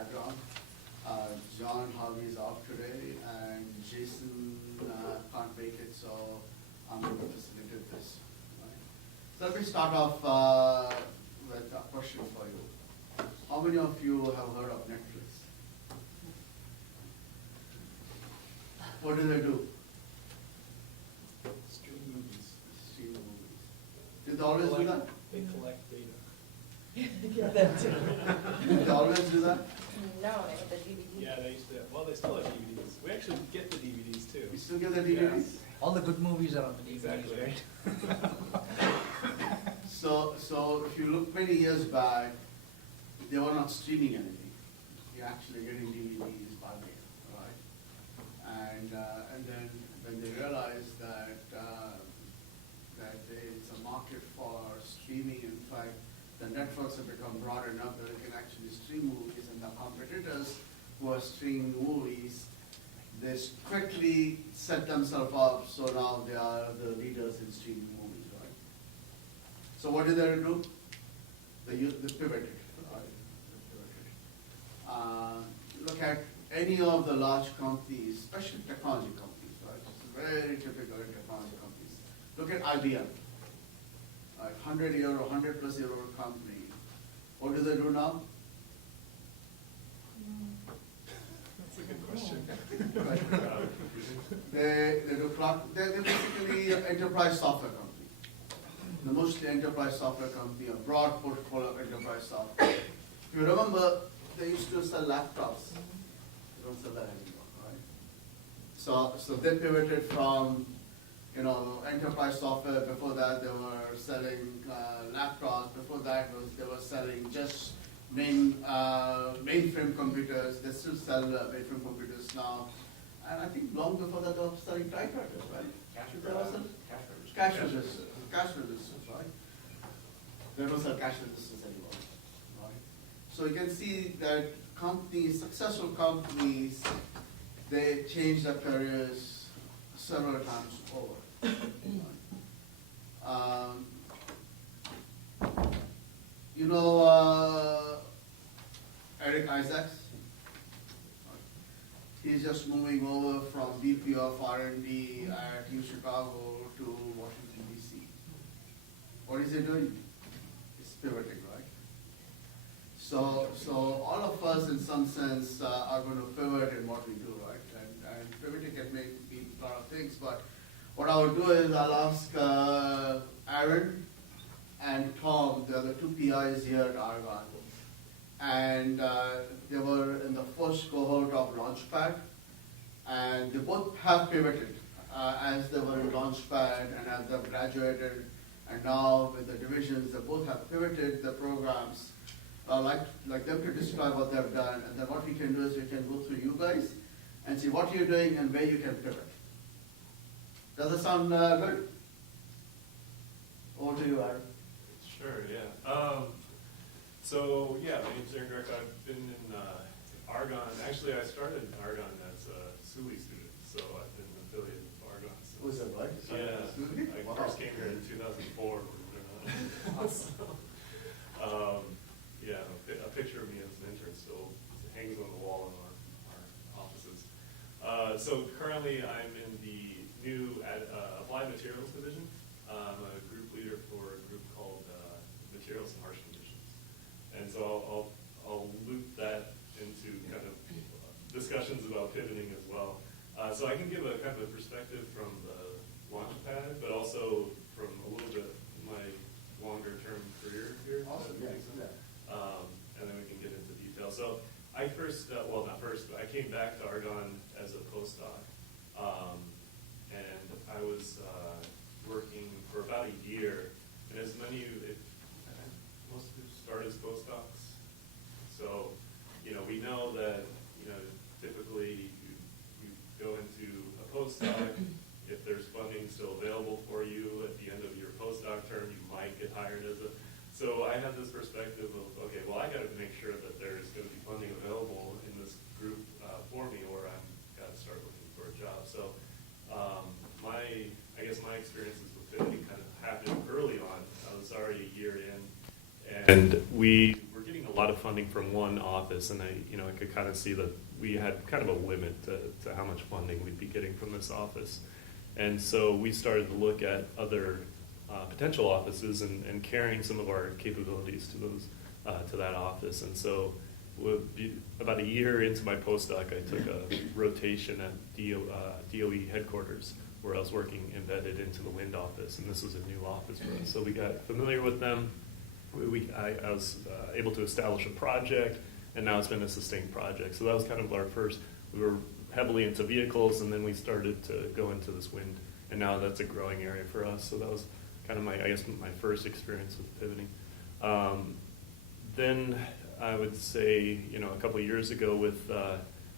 background. John Harvey is out today, and Jason can't make it, so I'm going to facilitate this. Right? So let me start off with a question for you. How many of you have heard of Netflix? What do they do? Stream movies. Stream movies. Did they always do that? They collect data. Get that too. Did they always do that? No, they have the DVD. Yeah, they used to, well, they still have DVDs. We actually get the DVDs too. You still get the DVDs? All the good movies are on the DVDs, Exactly. right? So if you look many years back, they were not streaming anything. You're actually getting DVDs by mail, right? And then when they realized that it's a market for streaming, in fact, the networks have become broad enough that they can actually stream movies, and the competitors who are streaming movies, they quickly set themselves up, so now they are the leaders in streaming movies, right? So what did they do? They pivoted, right? They pivoted. Look at any of the large companies, especially technology companies, right? It's very typical in technology companies. Look at IBM, right? 100-year or 100-plus-year-old company. What do they do now? That's a good question. Right. They do cloud. They're basically an enterprise software company. The mostly enterprise software company, a broad portfolio of enterprise software. If you remember, they used to sell laptops. They don't sell that anymore, right? So they pivoted from enterprise software. Before that, they were selling laptops. Before that, they were selling just mainframe computers. They still sell mainframe computers now. And I think long before that, they were selling typewriters, right? Cash registers. Cash registers, right? They don't sell cash registers anymore, right? So you can see that companies, successful companies, they change their careers several times over. Eric Isaacs? He's just moving over from VP of R&D at U Chicago to Washington, D.C. What is he doing? He's pivoting, right? So all of us, in some sense, are going to pivot in what we do, right? And pivoting can mean a lot of things, but what I will do is I'll ask Aaron and Tom, they are the two PIs here at Argonne. And they were in the first cohort of Launchpad, and they both have pivoted as they were in Launchpad and as they've graduated, and now with the divisions, they both have pivoted the programs. Like them to describe what they've done, and then what we can do is we can go through you guys and see what you're doing and where you can pivot. Does that sound good? Over to you, Aaron. Sure, yeah. My name's Aaron Greco. I've been in Argonne. Actually, I started in Argonne as a SUI student, so I've been affiliated with Argonne since. Was that right? Yeah. I Wow. first came here in 2004. A picture of me as an intern still hangs on the wall in our offices. So currently, I'm in the new Applied Materials division. I'm a group leader for a group called Materials and Harsh Conditions. And so I'll loop that into kind of discussions about pivoting as well. So I can give a kind of a perspective from the Launchpad, but also from a little bit of my longer term career here. Awesome, yeah. And then we can get into detail. So I first, not first, but I came back to Argonne as a postdoc. And I was working for about a year. And as many of you, most of you start as postdocs. So, we know that, typically you go into a postdoc. If there's funding still available for you at the end of your postdoc term, you might get hired as a. So I had this perspective of, okay, well, I got to make sure that there's going to be funding available in this group for me, or I'm got to start looking for a job. So I guess my experiences with pivoting kind of happened early on. I was already a year in, and we were getting a lot of funding from one office, and I could kind of see that we had kind of a limit to how much funding we'd be getting from this office. And so we started to look at other potential offices and carrying some of our capabilities to those to that office. And so about a year into my postdoc, I took a rotation at DOE headquarters, where I was working embedded into the wind office, and this was a new office for us. So we got familiar with them. I was able to establish a project, and now it's been a sustained project. So that was kind of our first. We were heavily into vehicles, and then we started to go into this wind, and now that's a growing area for us. So that was kind of my first experience with pivoting. Then I would say, a couple of years ago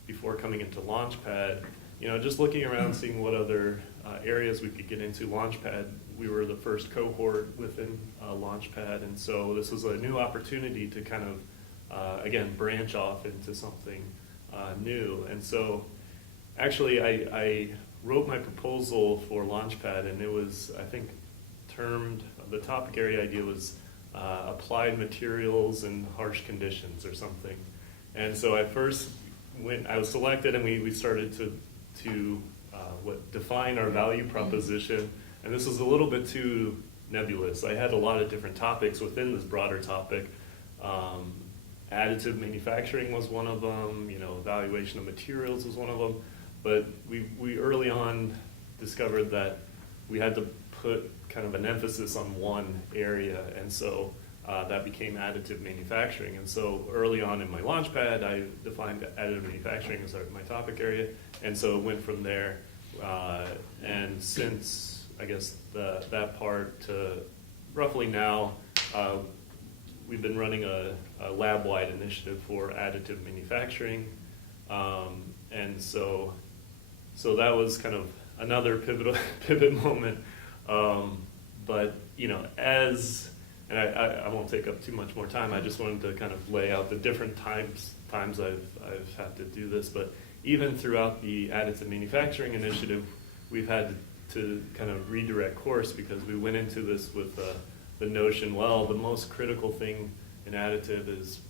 before coming into Launchpad, just looking around, seeing what other areas we could get into. Launchpad, we were the first cohort within Launchpad, and so this was a new opportunity to kind of, again, branch off into something new. And so actually I wrote my proposal for Launchpad, and it was, I think, the topic area idea was applied materials in harsh conditions or something. And so I was selected, and we started to define our value proposition, and this was a little bit too nebulous. I had a lot of different topics within this broader topic. Additive manufacturing was one of them, evaluation of materials was one of them, but we early on discovered that we had to put kind of an emphasis on one area, and so that became additive manufacturing. And so early on in my Launchpad, I defined additive manufacturing as my topic area, and so it went from there. And since, I guess, that part to roughly now, we've been running a lab-wide initiative for additive manufacturing. And so that was kind of another pivot moment. But, and I won't take up too much more time. I just wanted to kind of lay out the different times I've had to do this. But even throughout the additive manufacturing initiative, we've had to kind of redirect course, because we went into this with the notion, well, the most critical thing in additive is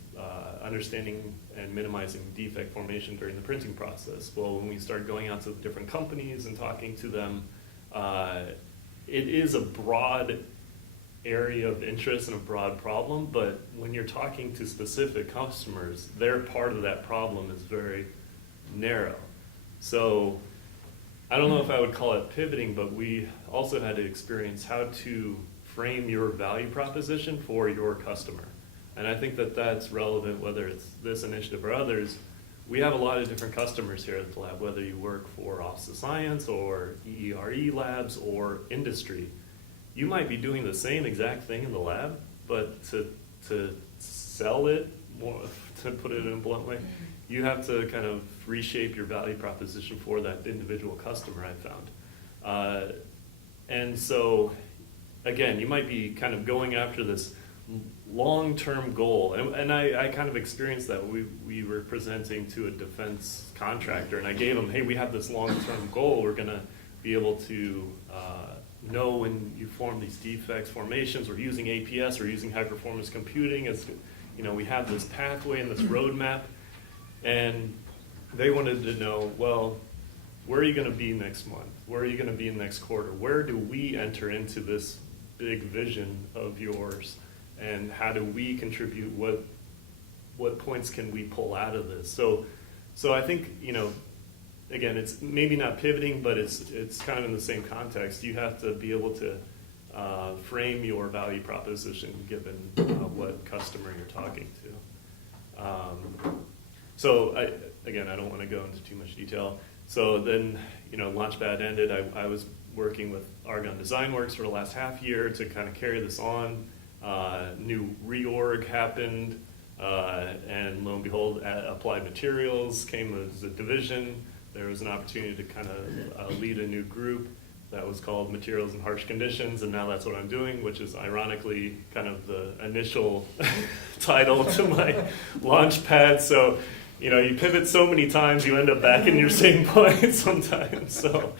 understanding and minimizing defect formation during the printing process. Well, when we started going out to the different companies and talking to them, it is a broad area of interest and a broad problem, but when you're talking to specific customers, their part of that problem is very narrow. So I don't know if I would call it pivoting, but we also had to experience how to frame your value proposition for your customer. And I think that that's relevant whether it's this initiative or others. We have a lot of different customers here at the lab, whether you work for Office of Science or EERE labs or industry. You might be doing the same exact thing in the lab, but to sell it, more, to put it in a blunt way, you have to kind of reshape your value proposition for that individual customer, I found. And so, again, you might be kind of going after this long-term goal, and I kind of experienced that. We were presenting to a defense contractor, and I gave them, hey, we have this long-term goal. We're going to be able to know when you form these defects, formations. We're using APS, we're using high-performance computing. It's, we have this pathway and this roadmap, and they wanted to know, well, where are you going to be next month? Where are you going to be in next quarter? Where do we enter into this big vision of yours? And how do we contribute? What points can we pull out of this? So I think, again, it's maybe not pivoting, but it's kind of in the same context. You have to be able to frame your value proposition given what customer you're talking to. So I don't want to go into too much detail. So then, Launchpad ended. I was working with Argonne Design Works for the last half year to kind of carry this on. New reorg happened, and lo and behold, Applied Materials came as a division. There was an opportunity to kind of lead a new group that was called Materials in Harsh Conditions, and now that's what I'm doing, which is ironically kind of the initial title to my Launchpad. So, you pivot so many times, you end up back in your same point sometimes. So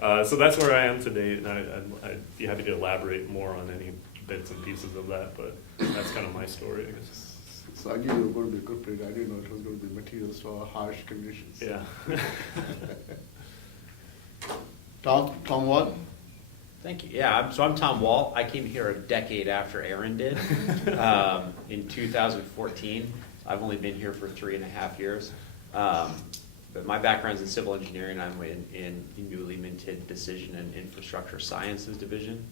that's where I am today, and I'd be happy to elaborate more on any bits and pieces of that, but that's kind of my story, I guess. So I knew you were going to be a good player. I didn't know it was going to be materials for harsh conditions. Yeah. Tom what? Thank you. Yeah, so I'm Tom Walt. I came here a decade after Aaron did, in 2014. I've only been here for 3.5 years. But my background's in civil engineering. I'm in the newly minted Decision and Infrastructure Sciences division.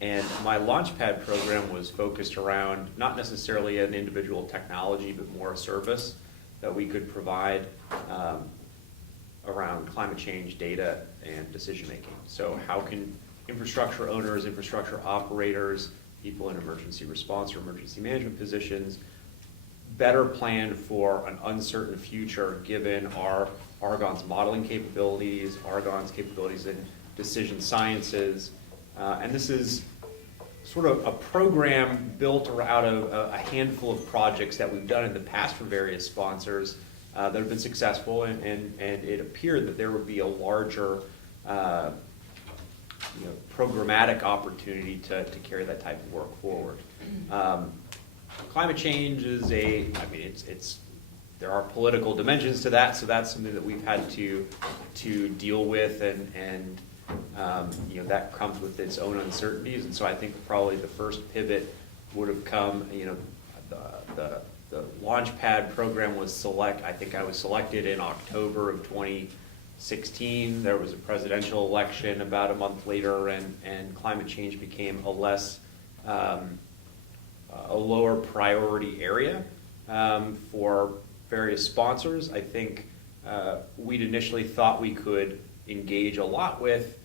And my Launchpad program was focused around not necessarily an individual technology, but more a service that we could provide around climate change data and decision making. So how can infrastructure owners, infrastructure operators, people in emergency response or emergency management positions better plan for an uncertain future given our Argonne's modeling capabilities, Argonne's capabilities in decision sciences, and this is sort of a program built out of a handful of projects that we've done in the past for various sponsors that have been successful, and it appeared that there would be a larger programmatic opportunity to carry that type of work forward. Climate change is there are political dimensions to that, so that's something that we've had to deal with, and that comes with its own uncertainties. And so I think probably the first pivot would have come, the Launchpad program was I think I was selected in October of 2016. There was a presidential election about a month later, and climate change became a lower priority area for various sponsors. I think we'd initially thought we could engage a lot with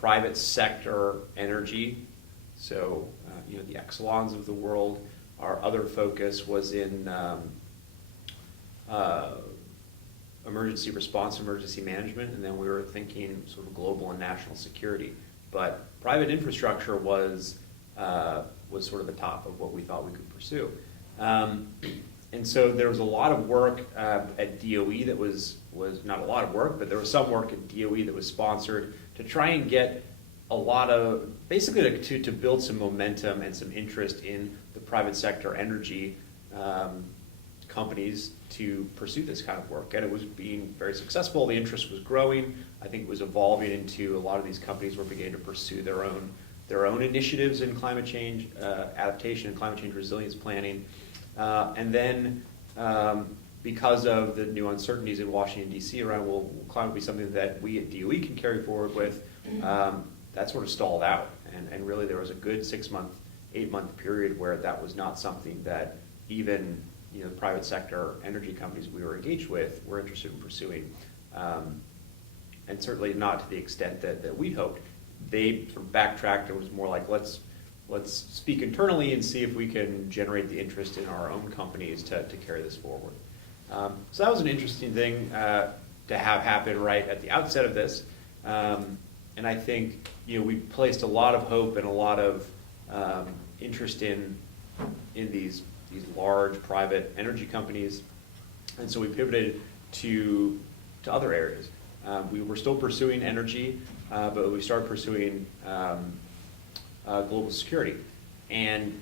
private sector energy, so the Exelons of the world. Our other focus was in emergency response, emergency management, and then we were thinking sort of global and national security. But private infrastructure was sort of the top of what we thought we could pursue. And so there was a lot of work at DOE that was not a lot of work, but there was some work at DOE that was sponsored to try and get a lot of, basically to build some momentum and some interest in the private sector energy companies to pursue this kind of work. And it was being very successful. The interest was growing. I think it was evolving into a lot of these companies were beginning to pursue their own initiatives in climate change adaptation and climate change resilience planning. And then because of the new uncertainties in Washington, D.C. around, will climate be something that we at DOE can carry forward with, that sort of stalled out. And really there was a good 6-month, 8-month period where that was not something that even private sector energy companies we were engaged with were interested in pursuing. And certainly not to the extent that we'd hoped. They sort of backtracked. It was more like, let's speak internally and see if we can generate the interest in our own companies to carry this forward. So that was an interesting thing to have happen right at the outset of this. And I think we placed a lot of hope and a lot of interest in these large private energy companies, and so we pivoted to other areas. We were still pursuing energy, but we started pursuing global security. And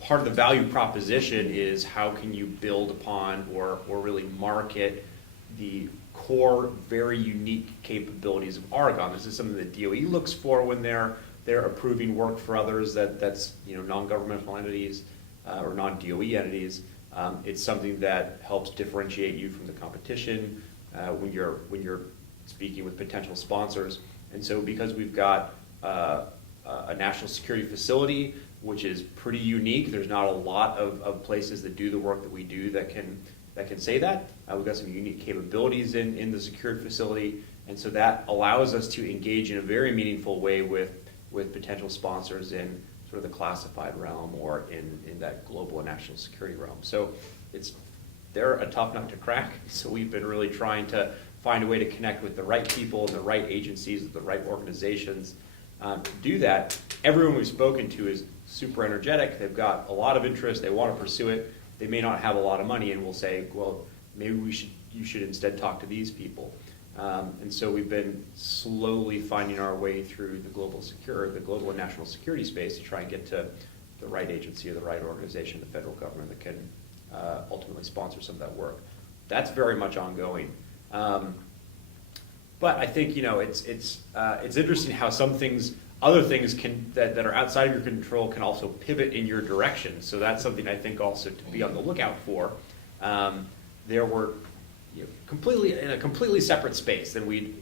part of the value proposition is how can you build upon or really market the core, very unique capabilities of Argonne. This is something that DOE looks for when they're approving work for others that's non-governmental entities or non-DOE entities. It's something that helps differentiate you from the competition when you're speaking with potential sponsors. And so because we've got a national security facility, which is pretty unique, there's not a lot of places that do the work that we do that can say that. We've got some unique capabilities in the secured facility, and so that allows us to engage in a very meaningful way with potential sponsors in sort of the classified realm or in that global and national security realm. So they're a tough nut to crack, so we've been really trying to find a way to connect with the right people, the right agencies, the right organizations. To do that, everyone we've spoken to is super energetic. They've got a lot of interest. They want to pursue it. They may not have a lot of money, and we'll say, well, maybe you should instead talk to these people. And so we've been slowly finding our way through the global and national security space to try and get to the right agency or the right organization, the federal government, that can ultimately sponsor some of that work. That's very much ongoing. But I think, it's interesting how other things that are outside of your control can also pivot in your direction. So that's something I think also to be on the lookout for. There were in a completely separate space than we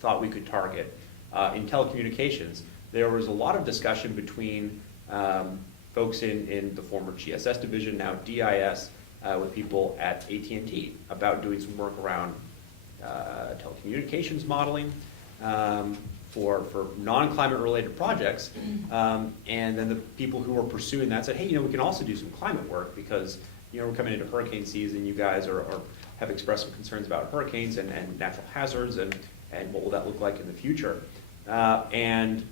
thought we could target. In telecommunications, there was a lot of discussion between folks in the former GSS division, now DIS, with people at AT&T about doing some work around telecommunications modeling for non-climate related projects. And then the people who were pursuing that said, hey, we can also do some climate work because we're coming into hurricane season. You guys have expressed some concerns about hurricanes and natural hazards and what will that look like in the future. And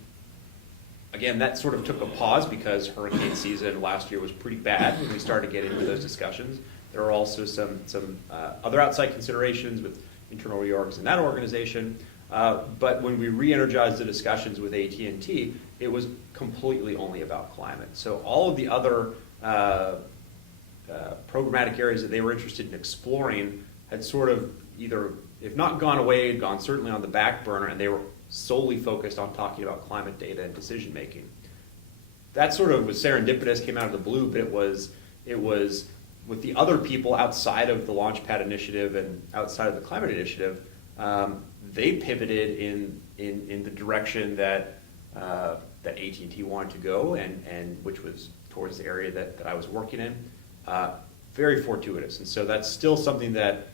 again, that sort of took a pause because hurricane season last year was pretty bad when we started getting into those discussions. There are also some other outside considerations with internal reorgs in that organization. But when we re-energized the discussions with AT&T, it was completely only about climate. So all of the other programmatic areas that they were interested in exploring had sort of either, if not gone away, had gone certainly on the back burner, and they were solely focused on talking about climate data and decision making. That sort of was serendipitous, came out of the blue, but it was with the other people outside of the Launchpad initiative and outside of the climate initiative, they pivoted in the direction that AT&T wanted to go, and which was towards the area that I was working in. Very fortuitous, and so that's still something that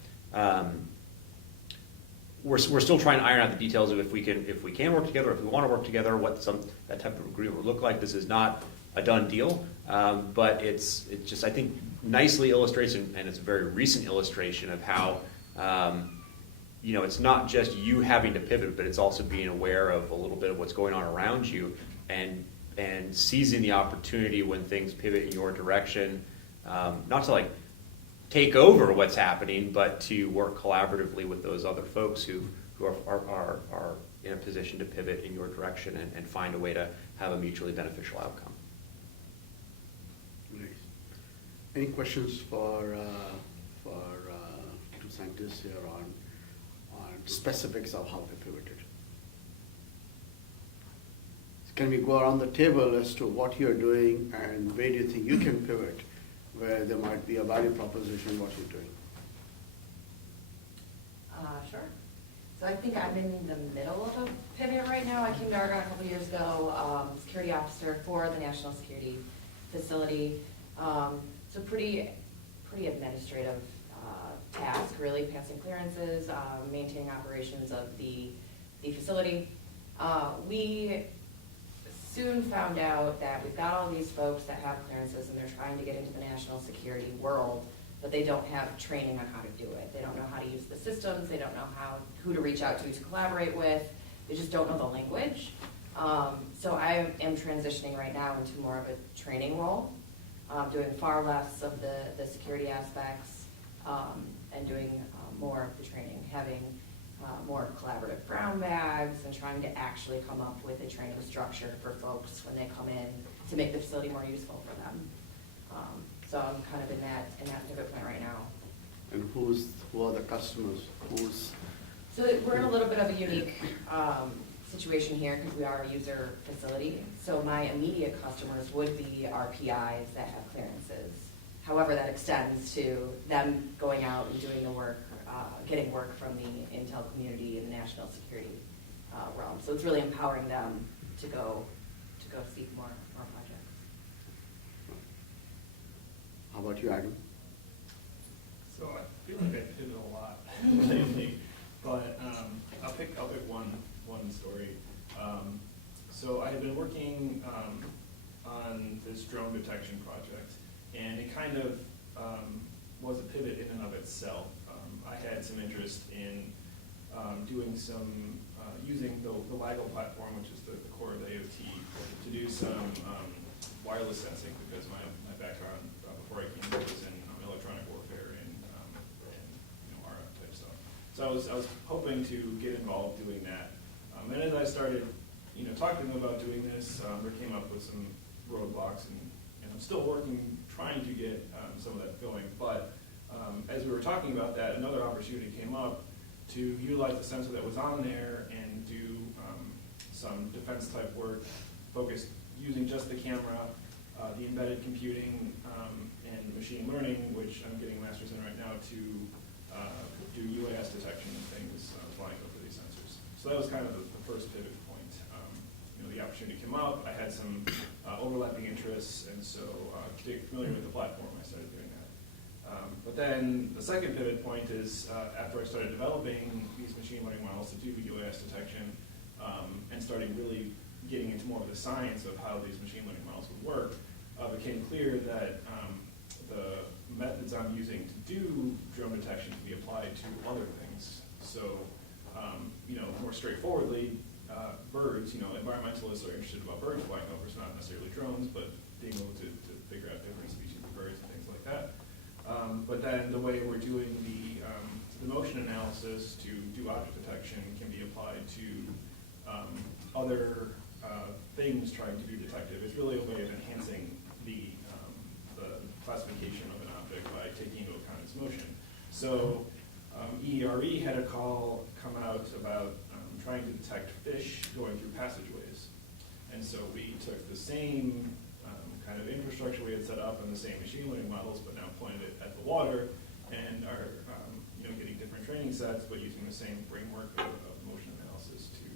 we're still trying to iron out the details of if we can work together, if we want to work together, what that type of agreement would look like. This is not a done deal, but it just, I think, nicely illustrates, and it's a very recent illustration of how it's not just you having to pivot, but it's also being aware of a little bit of what's going on around you and seizing the opportunity when things pivot in your direction, not to take over what's happening, but to work collaboratively with those other folks who are in a position to pivot in your direction and find a way to have a mutually beneficial outcome. Nice. Any questions for two scientists here on specifics of how they pivoted? Can we go around the table as to what you're doing and where do you think you can pivot, where there might be a value proposition what you're doing? Sure. So I think I'm in the middle of a pivot right now. I came to Argonne a couple years ago, security officer for the National Security Facility. So pretty administrative task, really, passing clearances, maintaining operations of the facility. We soon found out that we've got all these folks that have clearances and they're trying to get into the national security world, but they don't have training on how to do it. They don't know how to use the systems. They don't know who to reach out to collaborate with. They just don't know the language. So I am transitioning right now into more of a training role, doing far less of the security aspects and doing more of the training, having more collaborative brown bags and trying to actually come up with a training structure for folks when they come in to make the facility more useful for them. So I'm kind of in that pivot point right now. And who are the customers? So we're in a little bit of a unique situation here because we are a user facility. So my immediate customers would be our PIs that have clearances. However, that extends to them going out and doing the work, getting work from the intel community and the national security realm. So it's really empowering them to go seek more projects. How about you, Adam? So I feel like I pivoted a lot lately, but I'll pick one story. So I had been working on this drone detection project, and it kind of was a pivot in and of itself. I had some interest in doing some, using the LIGO platform, which is the core of the AOT, to do some wireless sensing, because my background before I came here was in electronic warfare and RF type stuff. So I was hoping to get involved doing that. And as I started, talking about doing this, there came up with some roadblocks, and I'm still working, trying to get some of that going. But as we were talking about that, another opportunity came up to utilize the sensor that was on there and do some defense type work focused using just the camera, the embedded computing, and machine learning, which I'm getting a master's in right now, to do UAS detection and things flying over these sensors. So that was kind of the first pivot point. The opportunity came up, I had some overlapping interests, and so to get familiar with the platform, I started doing that. But then the second pivot point is after I started developing these machine learning models to do UAS detection, and starting really getting into more of the science of how these machine learning models would work, it became clear that the methods I'm using to do drone detection can be applied to other things. So, more straightforwardly, birds, environmentalists are interested about birds flying over, it's not necessarily drones, but being able to figure out different species of birds and things like that. But then the way we're doing the motion analysis to do object detection can be applied to other things trying to do detective. It's really a way of enhancing the classification of an object by taking into account its motion. So ERE had a call come out about trying to detect fish going through passageways. And so we took the same kind of infrastructure we had set up and the same machine learning models, but now pointed it at the water, and are getting different training sets, but using the same framework of motion analysis to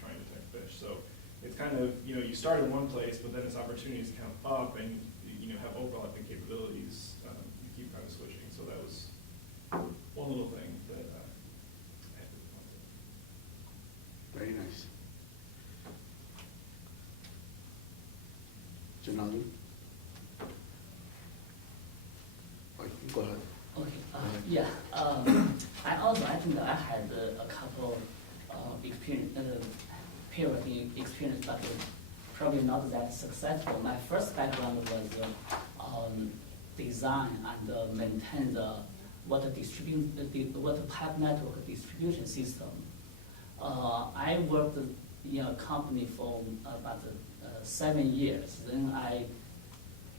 try and detect fish. So it's kind of, you start in one place, but then as opportunities come up and have overlapping capabilities, you keep kind of switching. So that was one little thing that I had to come up with. Very nice. Janali? Go ahead. Okay, I think I had a couple experience, period in experience, but probably not that successful. My first background was design and maintain the water pipe network distribution system. I worked in a company for about 7 years. Then I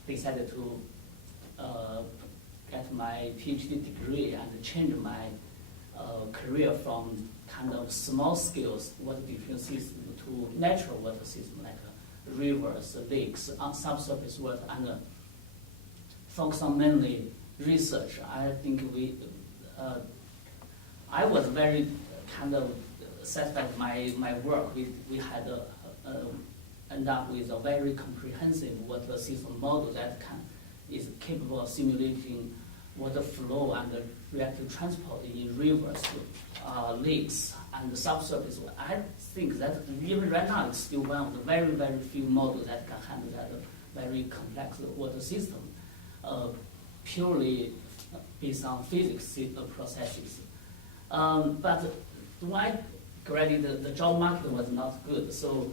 decided to get my PhD degree and change my career from kind of small scales water distribution system to natural water system like rivers, lakes, subsurface water, and focus on mainly research. I think I was very kind of satisfied with my work. We had end up with a very comprehensive water system model that is capable of simulating water flow and reactive transport in rivers, lakes, and subsurface. I think that even right now it's still one of the very, very few models that can handle that very complex water system, purely based on physics processes. But when I graduated, the job market was not good, so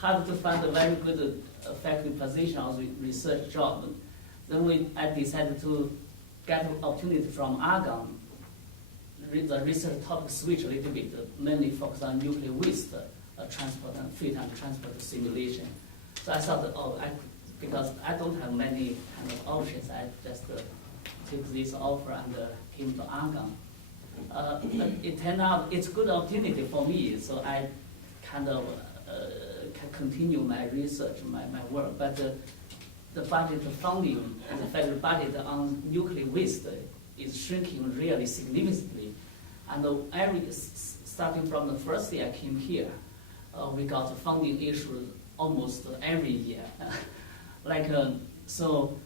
hard to find a very good, effective position on the research job. Then I decided to get an opportunity from Argonne. The research topic switched a little bit, mainly focused on nuclear waste transport and field and transport simulation. So I thought, because I don't have many kind of options, I just took this offer and came to Argonne. But it turned out it's a good opportunity for me, so I kind of can continue my research, my work. But the budget funding, the federal budget on nuclear waste is shrinking really significantly. And starting from the first year I came here, we got funding issues almost every year. So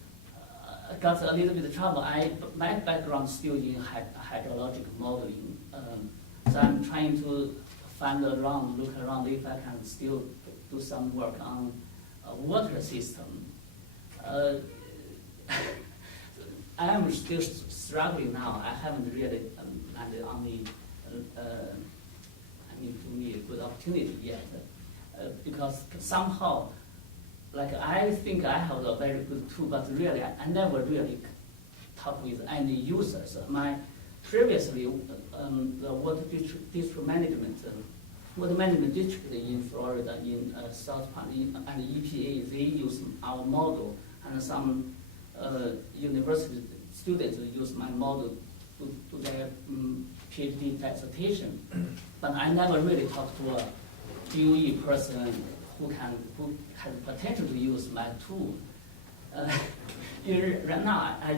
I got a little bit of trouble. My background still in hydrologic modeling. So I'm trying to look around if I can still do some work on a water system. I am still struggling now. I haven't really landed on to me, a good opportunity yet. Because somehow, I think I have a very good tool, but really, I never really talk with any users. My previously, the water district management, water management district in Florida, in South Park, and EPA, they use our model, and some university students use my model to their PhD dissertation. But I never really talked to a DOE person who has potential to use my tool. Right now, I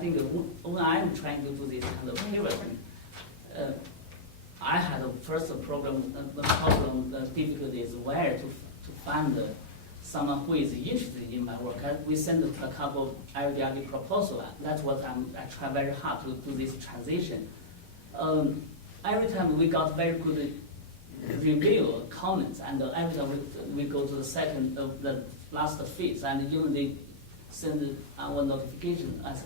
think when I'm trying to do this kind of pivoting, I had the first problem, the difficulty is where to find someone who is interested in my work. We sent a couple of IODRD proposals. That's what I try very hard to do this transition. Every time we got very good review, comments, and every time we go to the last phase, and even they send our notification as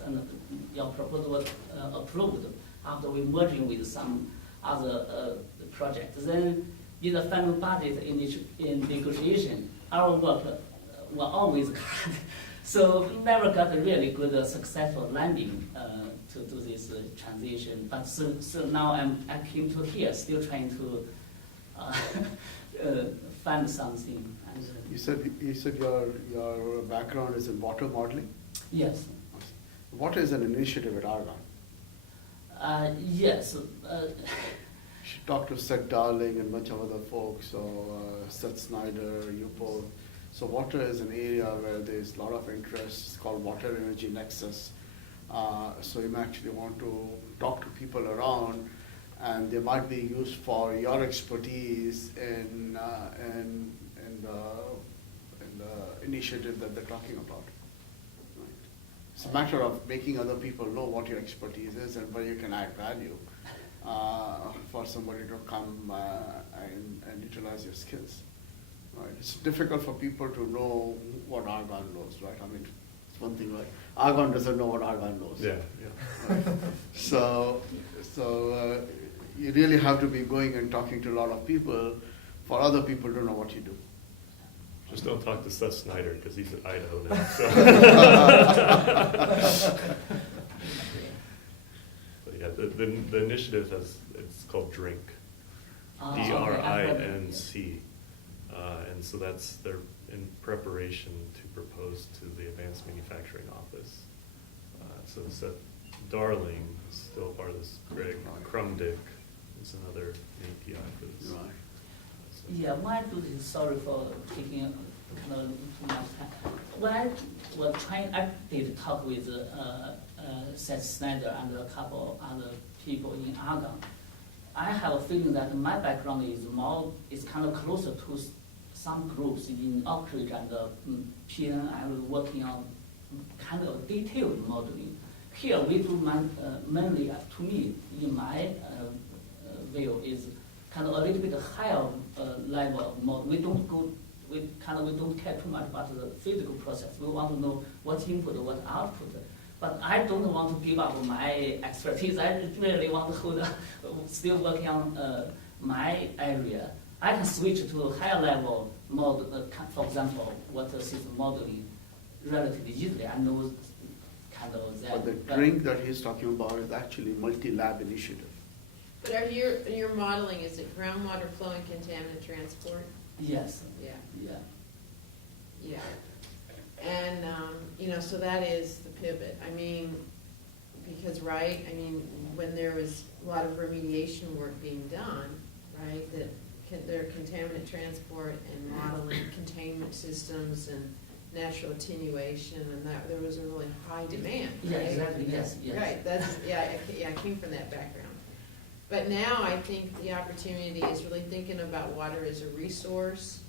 your proposal was approved after we merging with some other projects. Then in the final budget in negotiation, our work were always cut. So never got a really good successful landing to do this transition. But so now I came to here, still trying to find something. And, You said your background is in water modeling? yes. What is an initiative at Argonne? Yes. You should talk to Seth Darling and a bunch of other folks, or Seth Snyder, you both. So water is an area where there's a lot of interest. It's called Water Energy Nexus. So you actually want to talk to people around, and they might be used for your expertise in the initiative that they're talking about. Right. It's a matter of making other people know what your expertise is and where you can add value for somebody to come and utilize your skills. Right. It's difficult for people to know what Argonne knows, right? I mean, it's one thing like Argonne doesn't know what Argonne knows. Yeah, yeah. Right? So you really have to be going and talking to a lot of people for other people to know what you do. Just don't talk to Seth Snyder, because he's in Idaho now, so. But yeah, the initiative it's called DRINC, DRINC. And so they're in preparation to propose to the Advanced Manufacturing Office. So Seth Darling is still part of this. Greg Crumdick is another API for this. Right. Yeah, when I do this, sorry for taking kind of too much time. When I was trying, I did talk with Seth Snyder and a couple other people in Argonne. I have a feeling that my background is kind of closer to some groups in Oak Ridge and PN. I was working on kind of detailed modeling. Here we do mainly, to me, in my view, is kind of a little bit higher level of model. We don't care too much about the physical process. We want to know what input, what output. But I don't want to give up my expertise. I really want to still working on my area. I can switch to a higher level model, for example, water system modeling relatively easily. I know kind of that. But the drink that he's talking about is actually multi-lab initiative. But are your modeling, is it groundwater flow and contaminant transport? Yes. Yeah, Yeah. yeah. And, so that is the pivot. I mean, because, right, when there was a lot of remediation work being done, right, that there are contaminant transport and modeling containment systems and natural attenuation, and that there was a really high demand. Yeah, right? exactly, yes, yes. Right, I came from that background. But now I think the opportunity is really thinking about water as a resource,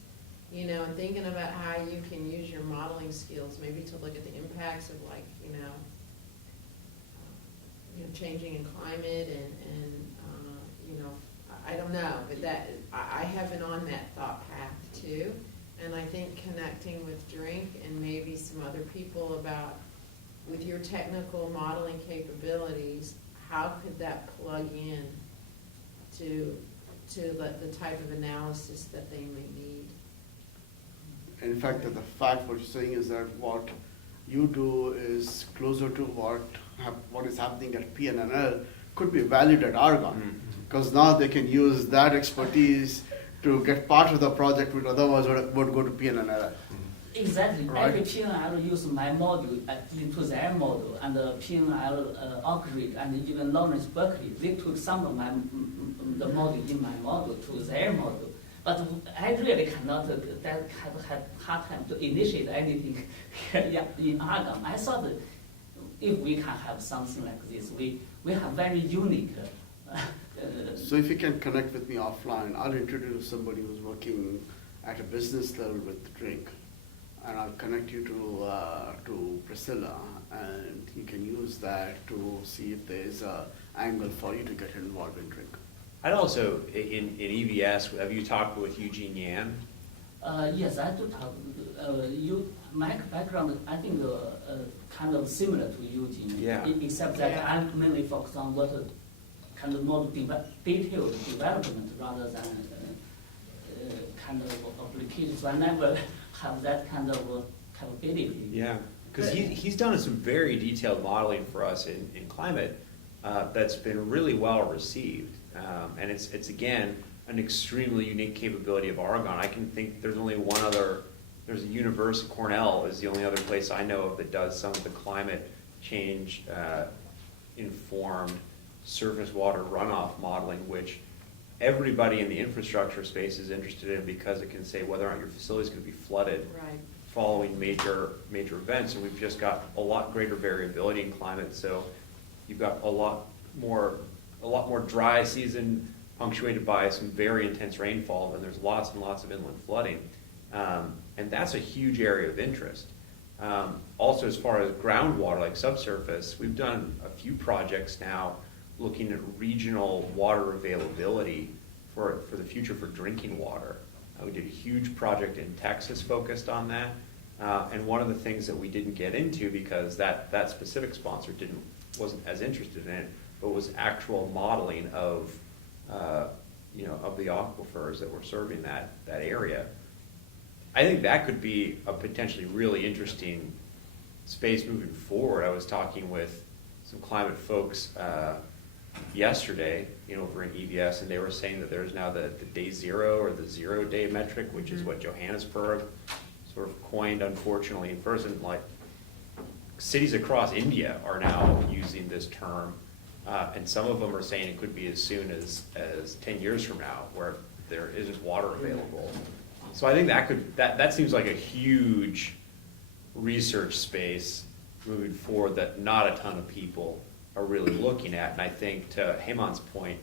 and thinking about how you can use your modeling skills, maybe to look at the impacts of changing in climate and I don't know, but that, I have been on that thought path too. And I think connecting with Drink and maybe some other people about, with your technical modeling capabilities, how could that plug in to the type of analysis that they may need? And in fact, the fact what you're saying is that what you do is closer to what is happening at PNNL, could be valued at Argonne, because now they can use that expertise to get part of the project which otherwise would go to PNNL. Exactly. Right. Every PNL use my module into their model, and the PNL Oak Ridge and even Lawrence Berkeley, they took some of the model in my model to their model. But I really cannot that had hard time to initiate anything here in Argonne. I thought that if we can have something like this, we have very unique. So if you can connect with me offline, I'll introduce somebody who's working at a business level with drink, and I'll connect you to Priscilla, and you can use that to see if there's an angle for you to get involved in drink. I'd also, in EVS, have you talked with Eugene Yan? Yes, I do talk. My background, I think, kind of similar to Eugene. Yeah. Except that Yeah. I'm mainly focused on what kind of more detailed development rather than kind of application. So I never have that kind of capability. Yeah, because he's done some very detailed modeling for us in climate that's been really well received. And it's again, an extremely unique capability of Argonne. I can think there's only one other, there's a university, Cornell is the only other place I know of that does some of the climate change informed surface water runoff modeling, which everybody in the infrastructure space is interested in because it can say whether or not your facility is going to be flooded Right. following major events. And we've just got a lot greater variability in climate, so you've got a lot more dry season punctuated by some very intense rainfall, and there's lots and lots of inland flooding. And that's a huge area of interest. Also, as far as groundwater, like subsurface, we've done a few projects now looking at regional water availability for the future for drinking water. We did a huge project in Texas focused on that. And one of the things that we didn't get into because that specific sponsor wasn't as interested in it, but was actual modeling of of the aquifers that were serving that area. I think that could be a potentially really interesting space moving forward. I was talking with some climate folks yesterday, over in EVS, and they were saying that there's now the day zero or the 0 day metric, which is what Johannesburg sort of coined, unfortunately, first, and like cities across India are now using this term, and some of them are saying it could be as soon as 10 years from now, where there isn't water available. So I think that seems like a huge research space moving forward that not a ton of people are really looking at. And I think, to Hemant's point,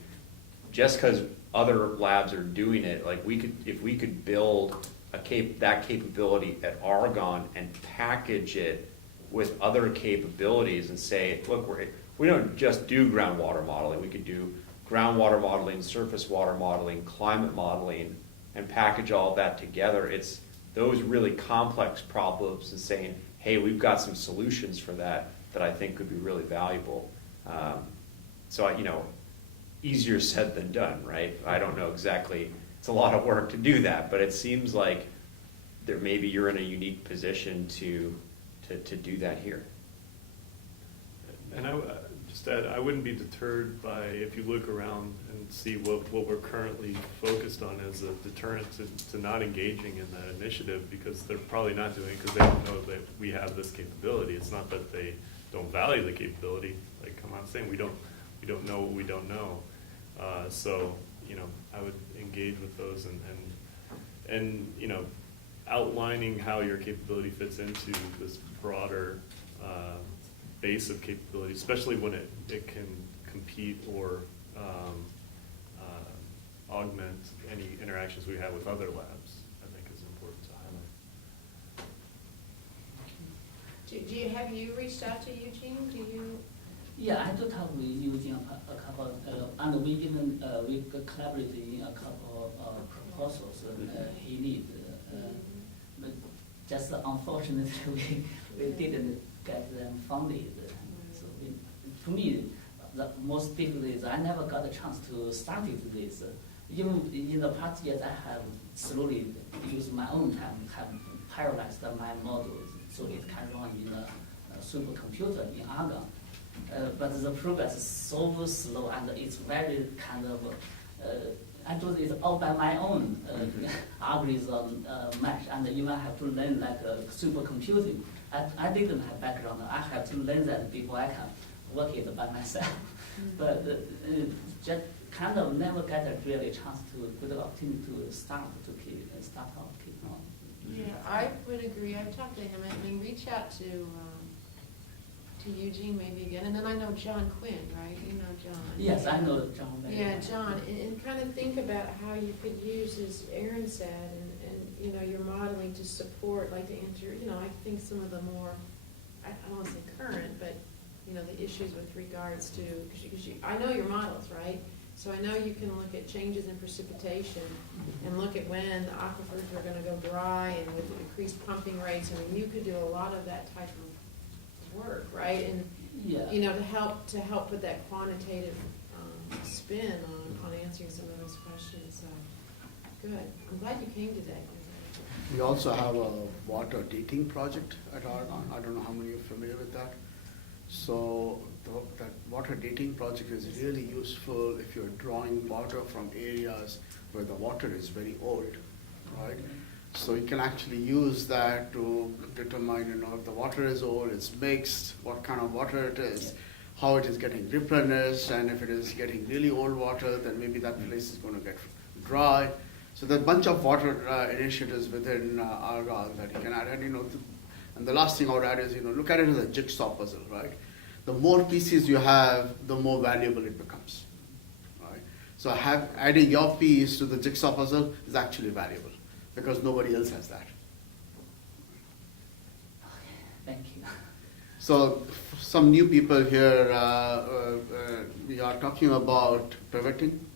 just because other labs are doing it, like if we could build that capability at Argonne and package it with other capabilities and say, look, we don't just do groundwater modeling. We could do groundwater modeling, surface water modeling, climate modeling, and package all of that together. It's those really complex problems and saying, hey, we've got some solutions for that I think could be really valuable. So, easier said than done, right? I don't know exactly. It's a lot of work to do that, but it seems like maybe you're in a unique position to do that here. And I wouldn't be deterred by, if you look around and see what we're currently focused on as a deterrent to not engaging in that initiative, because they're probably not doing it because they don't know that we have this capability. It's not that they don't value the capability. Like I'm not saying we don't know what we don't know. So I would engage with those and outlining how your capability fits into this broader base of capability, especially when it can compete or augment any interactions we have with other labs, I think is important to highlight. Have you reached out to Eugene? Do you? Yeah, I do talk with Eugene a couple, and we even we collaborated in a couple of proposals he needs. But just unfortunately, we didn't get them funded. So to me, the most difficult is I never got a chance to start this. Even in the past years, I have slowly used my own time, have parallelized my models, so it can run in a supercomputer in Argonne. but the progress is so slow and it's very kind of, I do this all by my own algorithm match, and even have to learn like supercomputing. I didn't have background, I have to learn that before I can work it by myself. But just kind of never get a really chance to good opportunity to start off. Yeah, I would agree. I've talked to him. I mean, reach out to Eugene maybe again, and then I know John Quinn, right? You know John. Yes, I know John very Yeah, well. John, and kind of think about how you could use, as Aaron said, and you know, your modeling to support, like to enter, you know, I think some of the more, I don't want to say current, but, you know, the issues with regards to, because I know your models, right? So I know you can look at changes in precipitation and look at when the aquifers are gonna go dry and with the decreased pumping rates. I mean, you could do a lot of that type of work, right? And, Yeah. you know, to help put that quantitative spin on answering some of those questions. So, good. I'm glad you came today. We also have a water dating project at Argonne. I don't know how many are familiar with that. So that water dating project is really useful if you're drawing water from areas where the water is very old, right? So you can actually use that to determine, you know, if the water is old, it's mixed, what kind of water it is, how it is getting replenished, and if it is getting really old water, then maybe that place is going to get dry. So there's a bunch of water initiatives within Argonne that you can add. And, you know, and the last thing I would add is, you know, look at it as a jigsaw puzzle, right? The more pieces you have, the more valuable it becomes, right? So adding your piece to the jigsaw puzzle is actually valuable because nobody else has that. Thank you. So some new people here, we are talking about pivoting.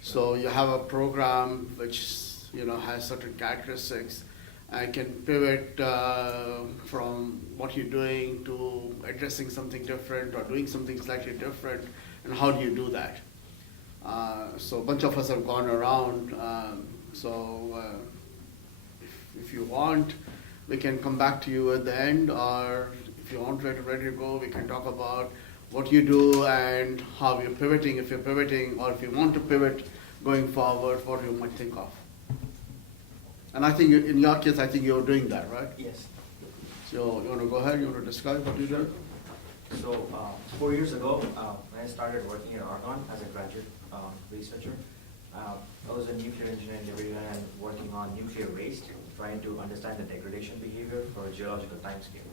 So you have a program which, you know, has certain characteristics. I can pivot from what you're doing to addressing something different or doing something slightly different. And how do you do that? So a bunch of us have gone around. If you want, we can come back to you at the end, or if you want ready to go, we can talk about what you do and how you're pivoting, if you're pivoting, or if you want to pivot going forward, what you might think of. And I think in your case, I think you're doing that, right? Yes. So you want to go ahead, you want to describe what you do? So 4 years ago, when I started working at Argonne as a graduate researcher, I was a nuclear engineer in Liberia and working on nuclear waste, trying to understand the degradation behavior for a geological timescale.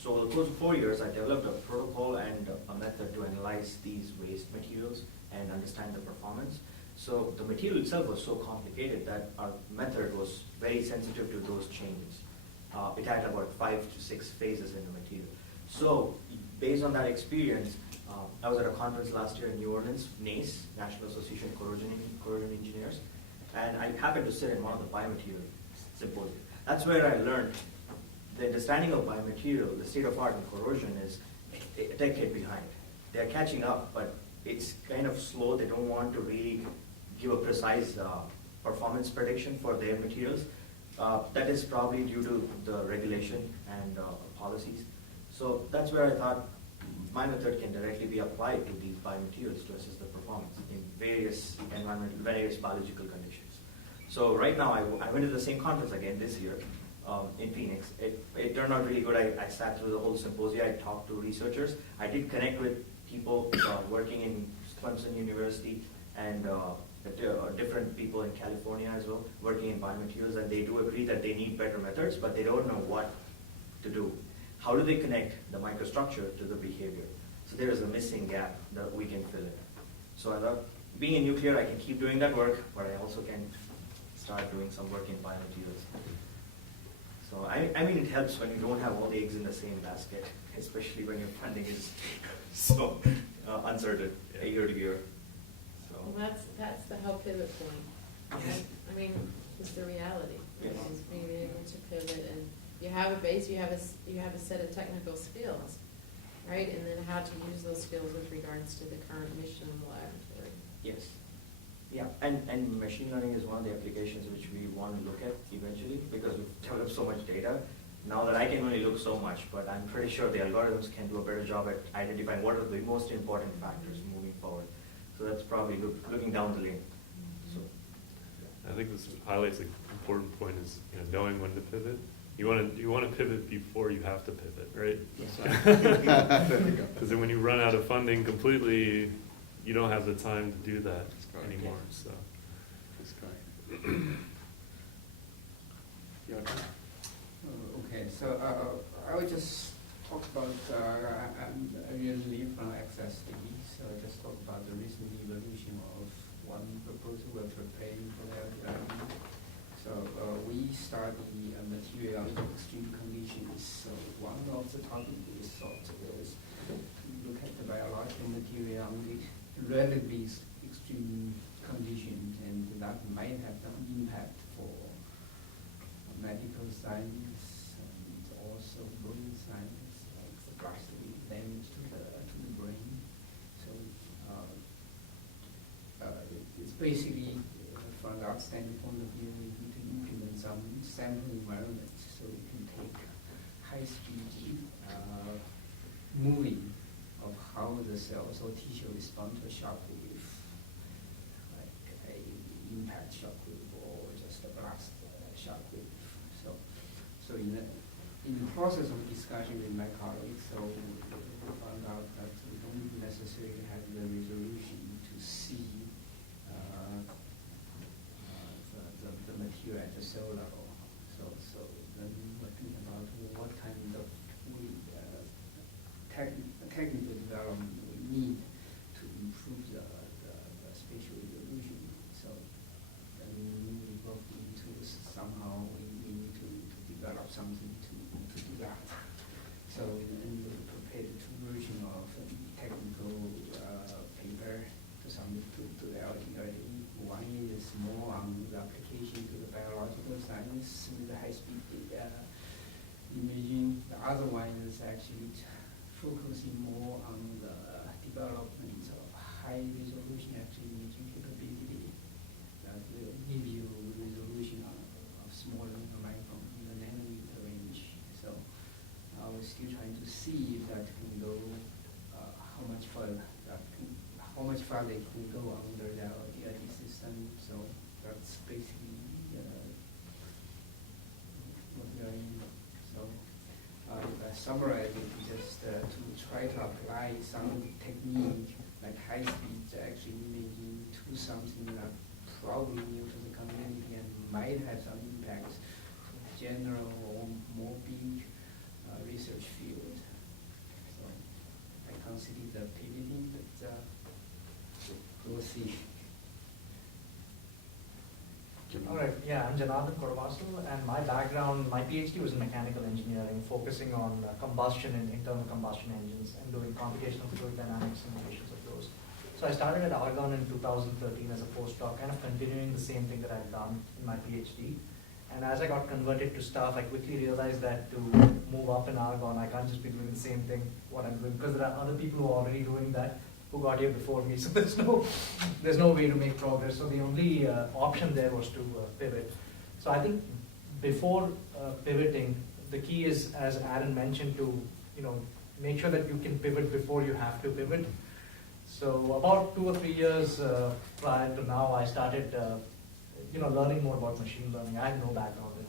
So over the course of 4 years, I developed a protocol and a method to analyze these waste materials and understand the performance. So the material itself was so complicated that our method was very sensitive to those changes. It had about 5 to 6 phases in the material. So based on that experience, I was at a conference last year in New Orleans, NACE, National Association of Corrosion Engineers, and I happened to sit in one of the biomaterial symposium. That's where I learned the understanding of biomaterial, the state of art in corrosion is a decade behind. They're catching up, but it's kind of slow. They don't want to really give a precise performance prediction for their materials. That is probably due to the regulation and policies. So that's where I thought my method can directly be applied to these biomaterials to assess the performance in various environmental, various biological conditions. So right now, I went to the same conference again this year in Phoenix. It turned out really good. I sat through the whole symposium. I talked to researchers. I did connect with people working in Clemson University and different people in California as well, working in biomaterials, and they do agree that they need better methods, but they don't know what to do. How do they connect the microstructure to the behavior? So there is a missing gap that we can fill in. So I thought, being in nuclear, I can keep doing that work, but I also can start doing some work in biomaterials. So I mean, it helps when you don't have all the eggs in the same basket, especially when your funding is so uncertain year to year. So Well, that's the whole pivot point. Yes. I mean, it's the reality. Yes. Is being able to pivot, and you have a base, you have a set of technical skills, right? And then how to use those skills with regards to the current mission of the laboratory. yes. Yeah, and machine learning is one of the applications which we want to look at eventually because we've developed so much data. now that I can only look so much, but I'm pretty sure the algorithms can do a better job at identifying what are the most important factors moving forward. So that's probably looking down the lane. So, I think this highlights an important point is, knowing when to pivot. You want to pivot before you have to pivot, right? Because then when you run out of funding completely, you don't have the time to do that anymore. So That's correct. Your turn. Okay, so I will just talk about, I'm originally from XSD, so I just talk about the recent evolution of one proposal we're preparing for the LDID. So we study material in extreme conditions. So one of the topics we thought was look at the biological material under relatively extreme conditions, and that might have some impact for medical science and also brain science, like the drastic damage to the brain. So it's basically from that standpoint of view, we need to implement some sample environments so we can take high-speed moving of how the cells or tissue respond to a shock wave, like a impact shock wave or just a blast shock wave. So in the process of discussion with my colleagues, so we found out that we don't necessarily have the resolution to see the material at the cell level. So then we're thinking about what kind of technical development we need to improve the spatial resolution. So then we looked into somehow we need to develop something to do that. So then we prepared two versions of technical paper to the LDID. One is more on the application to the biological science with the high-speed imaging. The other one is actually focusing more on the development of high-resolution imaging capability that will give you resolution of smaller than micron in the nanometer range. So we're still trying to see if that can go, how much farther it can go under the LDID system. So that's basically what we are in. So if I summarize it, just to try to apply some technique like high-speed actually imaging to something that probably new to the community and might have some impacts to general or more big research field. So I consider the pivoting, but we'll see. All right, yeah, I'm Janardhan Kodavasu, and my background, my PhD was in mechanical engineering, focusing on combustion and internal combustion engines and doing computational fluid dynamics simulations of those. So I started at Argonne in 2013 as a postdoc, kind of continuing the same thing that I'd done in my PhD. And as I got converted to staff, I quickly realized that to move up in Argonne, I can't just be doing the same thing what I'm doing, because there are other people who are already doing that, who got here before me. So there's no way to make progress. So the only option there was to pivot. So I think before pivoting, the key is, as Aaron mentioned, to make sure that you can pivot before you have to pivot. So about 2 or 3 years prior to now, I started learning more about machine learning. I had no background in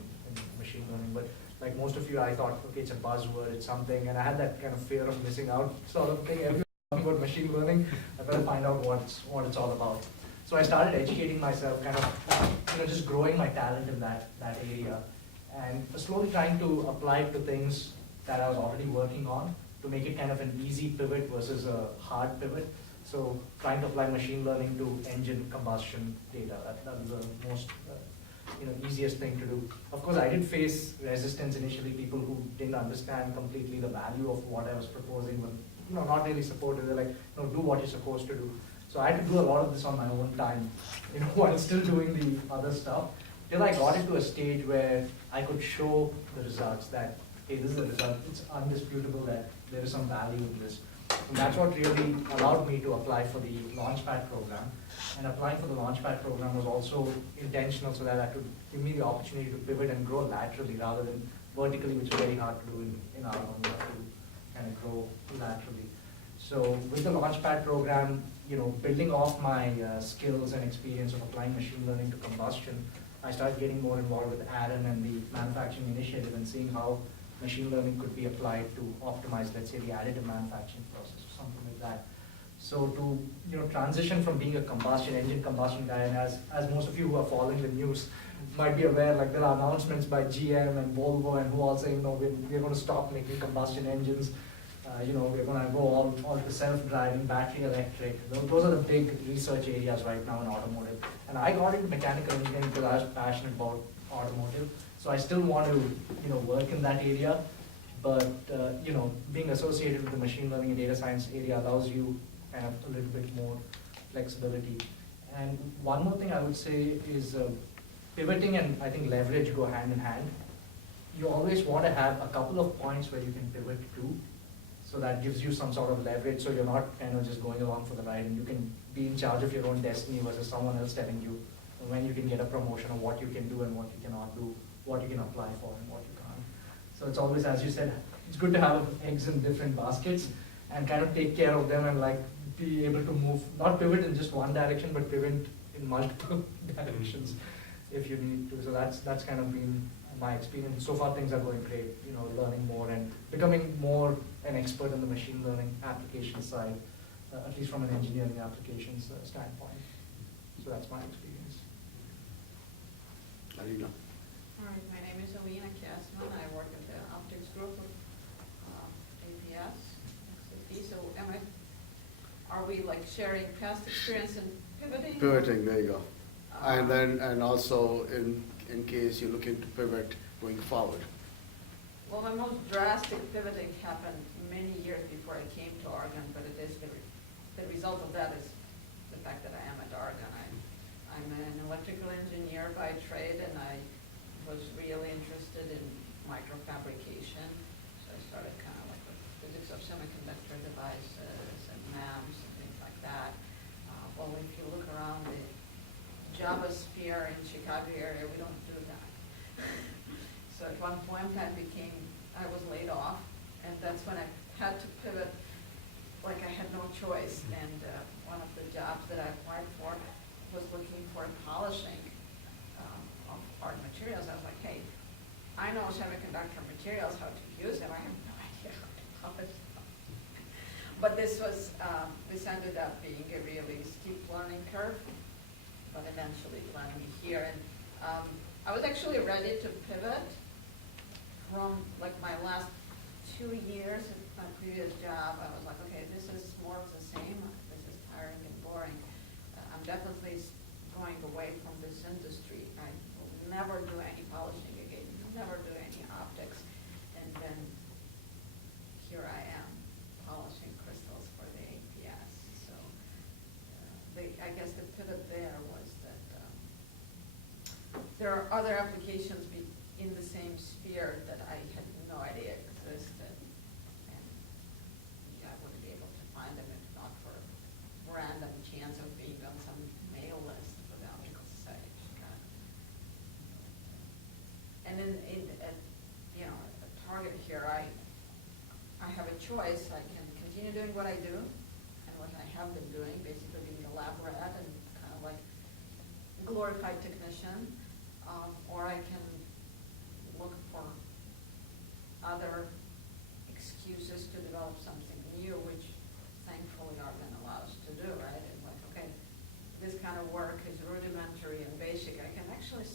machine learning, but like most of you, I thought, okay, it's a buzzword, it's something, and I had that kind of fear of missing out sort of thing. Everyone talking about machine learning, I better find out what it's all about. So I started educating myself, kind of just growing my talent in that area, and slowly trying to apply it to things that I was already working on to make it kind of an easy pivot versus a hard pivot. So trying to apply machine learning to engine combustion data, that was the most easiest thing to do. Of course, I did face resistance initially, people who didn't understand completely the value of what I was proposing, but not really supportive. They're like, no, do what you're supposed to do. So I had to do a lot of this on my own time, while still doing the other stuff, till I got into a stage where I could show the results that, hey, this is the result. It's undisputable that there is some value in this. And that's what really allowed me to apply for the Launchpad program. And applying for the Launchpad program was also intentional so that I could give me the opportunity to pivot and grow laterally rather than vertically, which is very hard to do in our own, you have to kind of grow laterally. So with the Launchpad program, building off my skills and experience of applying machine learning to combustion, I started getting more involved with Aaron and the manufacturing initiative and seeing how machine learning could be applied to optimize, let's say, the additive manufacturing process or something like that. So to transition from being a engine combustion guy, and as most of you who are following the news might be aware, like there are announcements by GM and Volvo and who all saying, no, we're going to stop making combustion engines. We're going to go all to self-driving, battery electric. Those are the big research areas right now in automotive. And I got into mechanical engineering because I was passionate about automotive. So I still want to, work in that area. But, being associated with the machine learning and data science area allows you kind of a little bit more flexibility. And one more thing I would say is pivoting and I think leverage go hand in hand. You always want to have a couple of points where you can pivot to. So that gives you some sort of leverage, so you're not kind of just going along for the ride, and you can be in charge of your own destiny versus someone else telling you when you can get a promotion or what you can do and what you cannot do, what you can apply for and what you can't. So it's always, as you said, it's good to have eggs in different baskets and kind of take care of them and like be able to move, not pivot in just one direction, but pivot in multiple directions if you need to. So that's kind of been my experience. So far things are going great, learning more and becoming more an expert in the machine learning application side, at least from an engineering applications standpoint. So that's my experience. Alina. All right, my name is Alina Kastman. I work at the optics group of APS. So are we like sharing past experience and pivoting? Pivoting, there you go. And also in case you're looking to pivot going forward. Well, my most drastic pivoting happened many years before I came to Oregon, but it is the result of that is the fact that I am at Oregon. I'm an electrical engineer by trade, and I was really interested in microfabrication. So I started kind of like with physics of semiconductor devices and MEMS and things like that. Well, if you look around the Java sphere in Chicago area, we don't do that. So at one point I was laid off, and that's when I had to pivot, like I had no choice. And one of the jobs that I applied for was looking for polishing of hard materials. I was like, hey, I know semiconductor materials, how to use them. I have no idea how to polish them. But this ended up being a really steep learning curve, but eventually landed me here. And I was actually ready to pivot from like my last 2 years at my previous job. I was like, okay, this is more of the same. This is tiring and boring. I'm definitely going away from this industry. I will never do any polishing again, never do any optics. And then here I am polishing crystals for the APS. So I guess the pivot there was that there are other applications in the same sphere that I had no idea existed, and I wouldn't be able to find them if not for random chance of being on some mail list for the optical society of Chicago. And at Target here, I have a choice. I can continue doing what I do and what I have been doing, basically being a lab rat and kind of like glorified technician, or I can look for other excuses to develop something new, which thankfully Oregon allows to do, right? And like, okay, this kind of work is rudimentary and basic. I can actually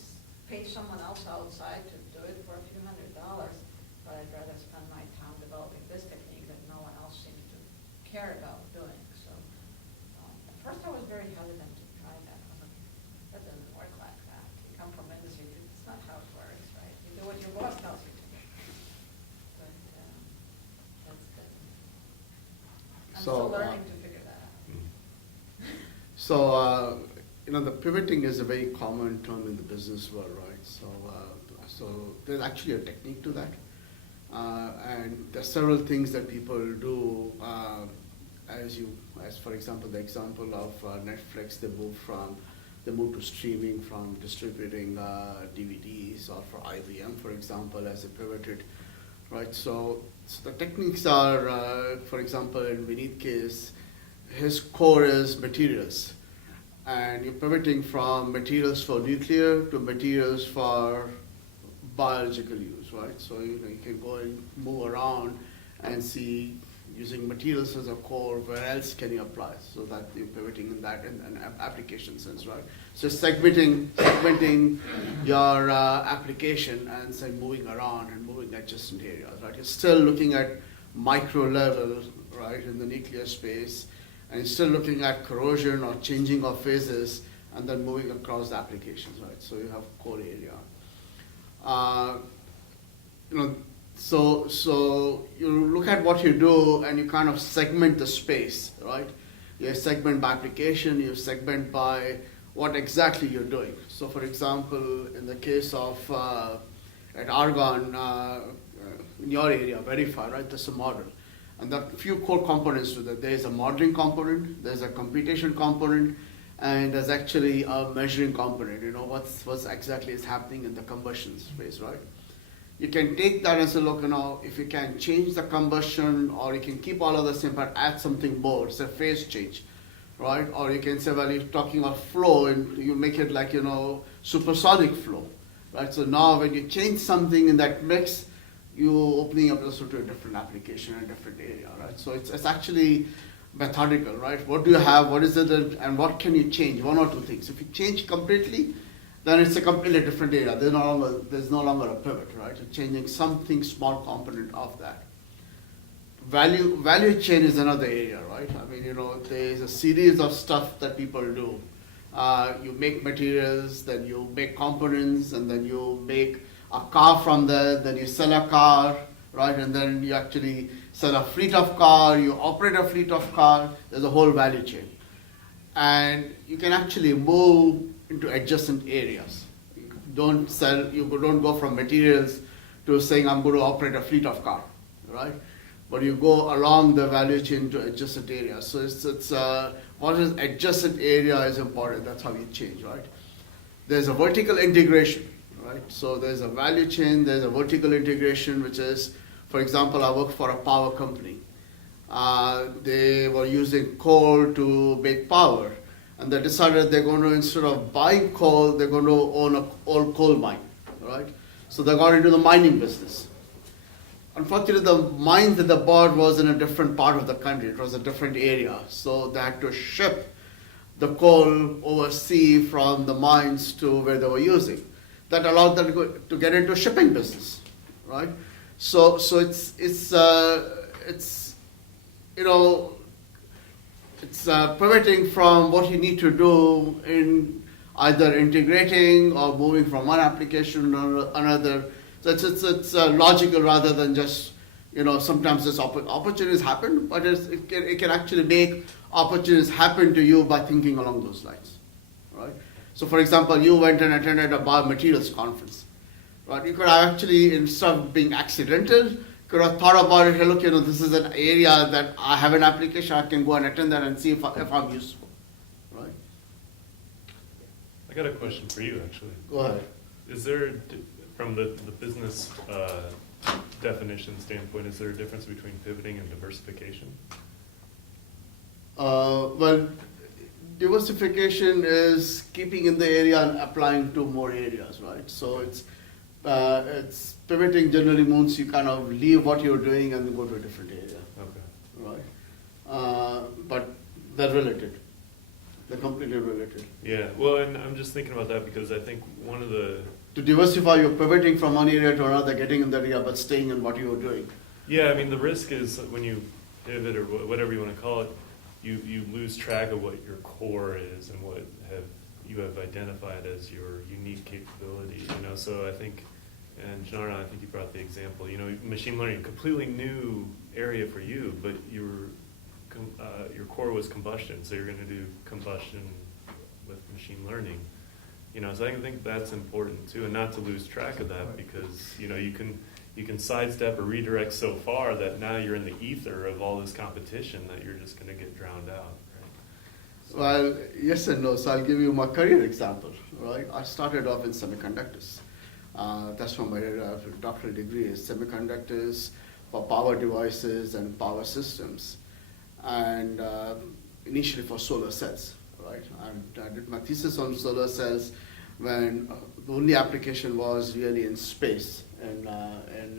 pay someone else outside to do it for a few $100s, but I'd rather spend my time developing this technique that no one else seems to care about doing. So at first I was very hesitant to try that. I was like, that doesn't work like that. You come from industry, it's not how it works, right? You do what your boss tells you to do. But that's good. I'm still learning to figure that out. So, the pivoting is a very common term in the business world, right? So there's actually a technique to that. And there are several things that people do, as for example, the example of Netflix, they they moved to streaming from distributing DVDs, or for IBM, for example, as they pivoted, right? So the techniques are, for example, in Vineet's case, his core is materials. And you're pivoting from materials for nuclear to materials for biological use, right? So you can go and move around and see, using materials as a core, where else can you apply? So that you're pivoting in that in an application sense, right? So segmenting your application and say moving around and moving adjacent areas, right? You're still looking at micro level, right, in the nuclear space, and you're still looking at corrosion or changing of phases, and then moving across the applications, right? So you have core area. So you look at what you do and you kind of segment the space, right? You segment by application, you segment by what exactly you're doing. So for example, in the case of at Argonne, in your area, Verify, right, there's a model. And there are a few core components to that. There's a modeling component, there's a computation component, and there's actually a measuring component, what's exactly is happening in the combustion space, right? You can take that and say, look, if you can change the combustion, or you can keep all of the same, but add something more, it's a phase change, right? Or you can say, well, you're talking about flow, and you make it like, supersonic flow, right? So now when you change something in that mix, you're opening up also to a different application and a different area, right? So it's actually methodical, right? What do you have, what is it, and what can you change? One or two things. If you change completely, then it's a completely different area. There's no longer a pivot, right? You're changing something, small component of that. Value chain is another area, right? I mean, there's a series of stuff that people do. You make materials, then you make components, and then you make a car from there, then you sell a car, right? And then you actually sell a fleet of car, you operate a fleet of car, there's a whole value chain. And you can actually move into adjacent areas. You don't go from materials to saying I'm going to operate a fleet of car, right? But you go along the value chain to adjacent areas. So it's what is adjacent area is important. That's how you change, right? There's a vertical integration, right? So there's a value chain, there's a vertical integration, which is, for example, I work for a power company. They were using coal to make power. And they decided they're going to, instead of buying coal, they're going to own an old coal mine, right? So they got into the mining business. Unfortunately, the mine that they bought was in a different part of the country. It was a different area. So they had to ship the coal overseas from the mines to where they were using. That allowed them to get into shipping business, right? So it's pivoting from what you need to do in either integrating or moving from one application to another. So it's logical rather than just, sometimes this opportunities happen, but it can actually make opportunities happen to you by thinking along those lines, right? So for example, you went and attended a biomaterials conference, right? You could have actually, instead of being accidental, could have thought about it, hey, look, this is an area that I have an application, I can go and attend that and see if I'm useful, right? I got a question for you, actually. Go ahead. Is there, from the business definition standpoint, is there a difference between pivoting and diversification? Well, diversification is keeping in the area and applying to more areas, right? So it's pivoting generally means you kind of leave what you're doing and go to a different area. Okay. Right. But they're related. They're completely related. Yeah, well, and I'm just thinking about that because I think one of the... To diversify, you're pivoting from one area to another, getting in that area, but staying in what you're doing. Yeah, I mean, the risk is when you pivot or whatever you want to call it, you lose track of what your core is and what you have identified as your unique capability. So I think, and Janara, I think you brought the example. Machine learning, completely new area for you, but your core was combustion, so you're going to do combustion with machine learning. So I think that's important too, and not to lose track of that because you can sidestep or redirect so far that now you're in the ether of all this competition that you're just going to get drowned out. Right? Well, yes and no. So I'll give you my career example, right? I started off in semiconductors. That's where my doctoral degree is, semiconductors for power devices and power systems. And initially for solar cells, right? And I did my thesis on solar cells when the only application was really in space and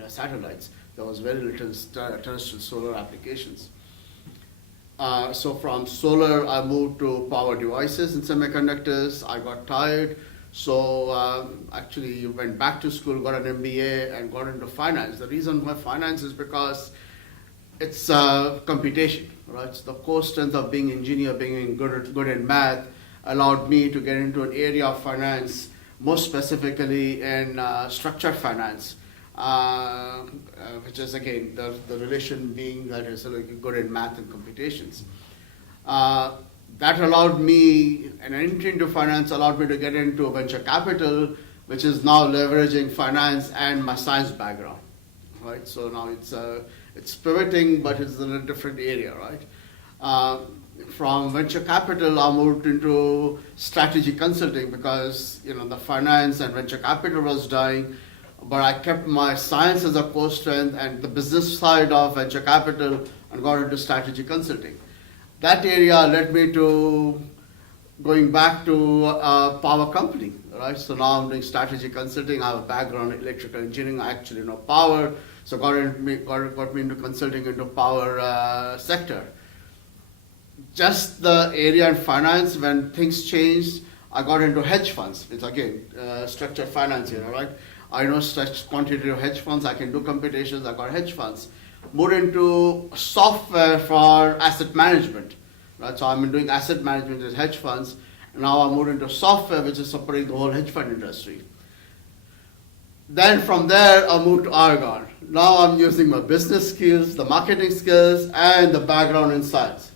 satellites. There was very little terrestrial solar applications. So from solar, I moved to power devices and semiconductors. I got tired, so actually went back to school, got an MBA, and got into finance. The reason why finance is because it's computation, right? So the core strength of being engineer, being good in math, allowed me to get into an area of finance, most specifically in structured finance. Which is again the relation being that is good in math and computations. That allowed me, an entry into finance allowed me to get into venture capital, which is now leveraging finance and my science background, right? So now it's pivoting, but it's in a different area, right? From venture capital, I moved into strategy consulting because the finance and venture capital was dying. But I kept my science as a core strength and the business side of venture capital and got into strategy consulting. That area led me to going back to a power company, right? So now I'm doing strategy consulting. I have a background in electrical engineering. I actually know power, so got me into consulting into power sector. Just the area in finance, when things changed, I got into hedge funds. It's again structured finance here, right? I know quantitative hedge funds, I can do computations, I got hedge funds. Moved into software for asset management, right? So I'm doing asset management with hedge funds. And now I moved into software, which is supporting the whole hedge fund industry. Then from there, I moved to Argonne. Now I'm using my business skills, the marketing skills, and the background in science.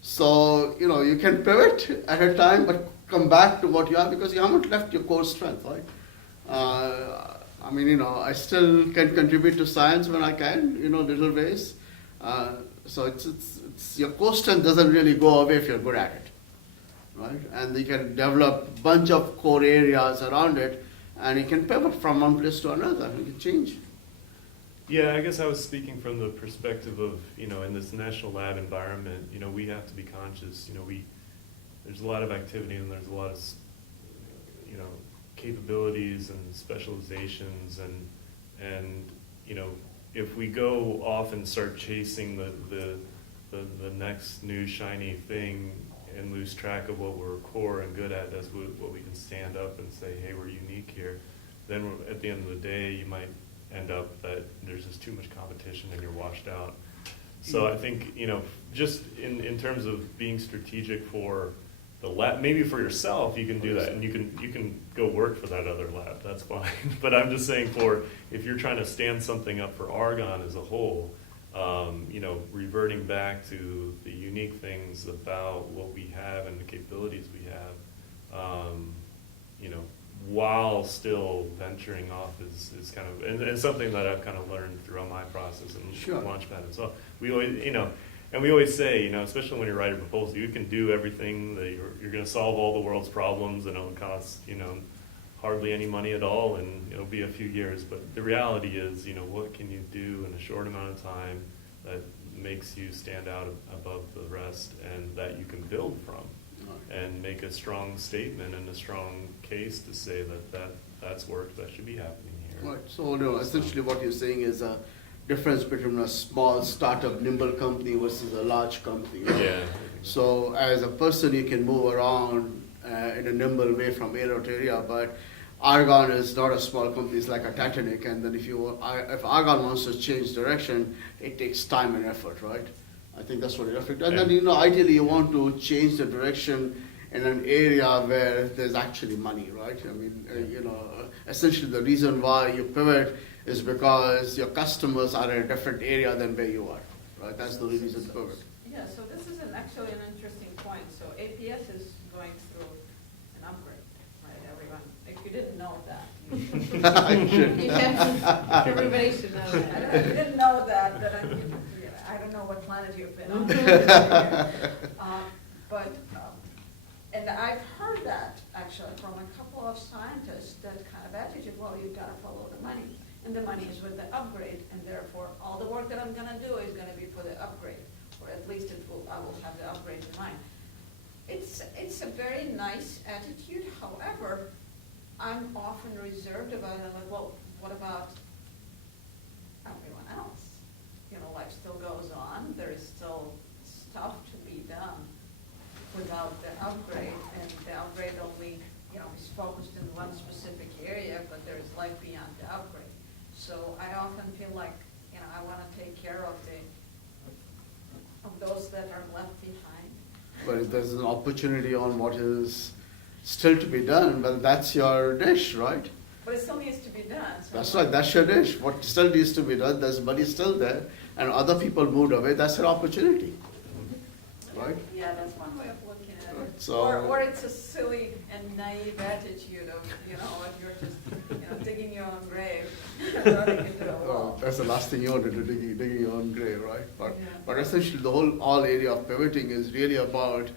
So, you can pivot at a time, but come back to what you are because you haven't left your core strength, right? I still can contribute to science when I can, little ways. So it's your core strength doesn't really go away if you're good at it, right? And you can develop a bunch of core areas around it, and you can pivot from one place to another. You can change. Yeah, I guess I was speaking from the perspective of, in this national lab environment, we have to be conscious. There's a lot of activity and there's a lot of, capabilities and specializations and if we go off and start chasing the next new shiny thing and lose track of what we're core and good at, that's what we can stand up and say, hey, we're unique here, then at the end of the day you might end up that there's just too much competition and you're washed out. So I think just in terms of being strategic for the lab, maybe for yourself, you can do that, and you can go work for that other lab. That's fine. But I'm just saying, if you're trying to stand something up for Argonne as a whole, reverting back to the unique things about what we have and the capabilities we have, while still venturing off is kind of and something that I've kind of learned throughout my process and Sure. Launchpad as well. We always, and we always say, especially when you write a proposal, you can do everything, that you're going to solve all the world's problems, and it'll cost, hardly any money at all, and it'll be a few years. But the reality is, what can you do in a short amount of time that makes you stand out above the rest and that you can build from and make a strong statement and a strong case to say that's work that should be happening here. Right. So, essentially what you're saying is difference between a small startup nimble company versus a large company. Right? Yeah. So as a person you can move around in a nimble way from area to area, but Argonne is not a small company, it's like a Titanic, and then if Argonne wants to change direction, it takes time and effort, right? I think that's what it affects. And then, ideally you want to change the direction in an area where there's actually money, right? Essentially the reason why you pivot is because your customers are in a different area than where you are, right? That's the reason to pivot. Yeah, so this is actually an interesting point. So APS is going through an upgrade, right, everyone? If you didn't know that. Everybody should know that. If you didn't know that I don't know what planet you've been on. But I've heard that actually from a couple of scientists, that kind of attitude, well, you've got to follow the money. And the money is with the upgrade, and therefore all the work that I'm going to do is going to be for the upgrade, or at least I will have the upgrade in mind. It's a very nice attitude. However, I'm often reserved about it. Like, well, what about everyone else? You know, life still goes on. There is still stuff to be done without the upgrade, and the upgrade only, you know, is focused in one specific area, but there is life beyond the upgrade. So I often feel like, you know, I want to take care of those that are left behind. But if there's an opportunity on what is still to be done, well, that's your dish, right? But it still needs to be done. So That's right, that's your dish. What still needs to be done, there's money still there, and other people moved away, that's an opportunity, right? Yeah, that's one way of looking at it. So- Or it's a silly and naive attitude of, you know, if you're just, you know, digging your own grave, running into a wall. That's the last thing you want to do, digging your own grave, right? Yeah. But essentially, the all area of pivoting is really about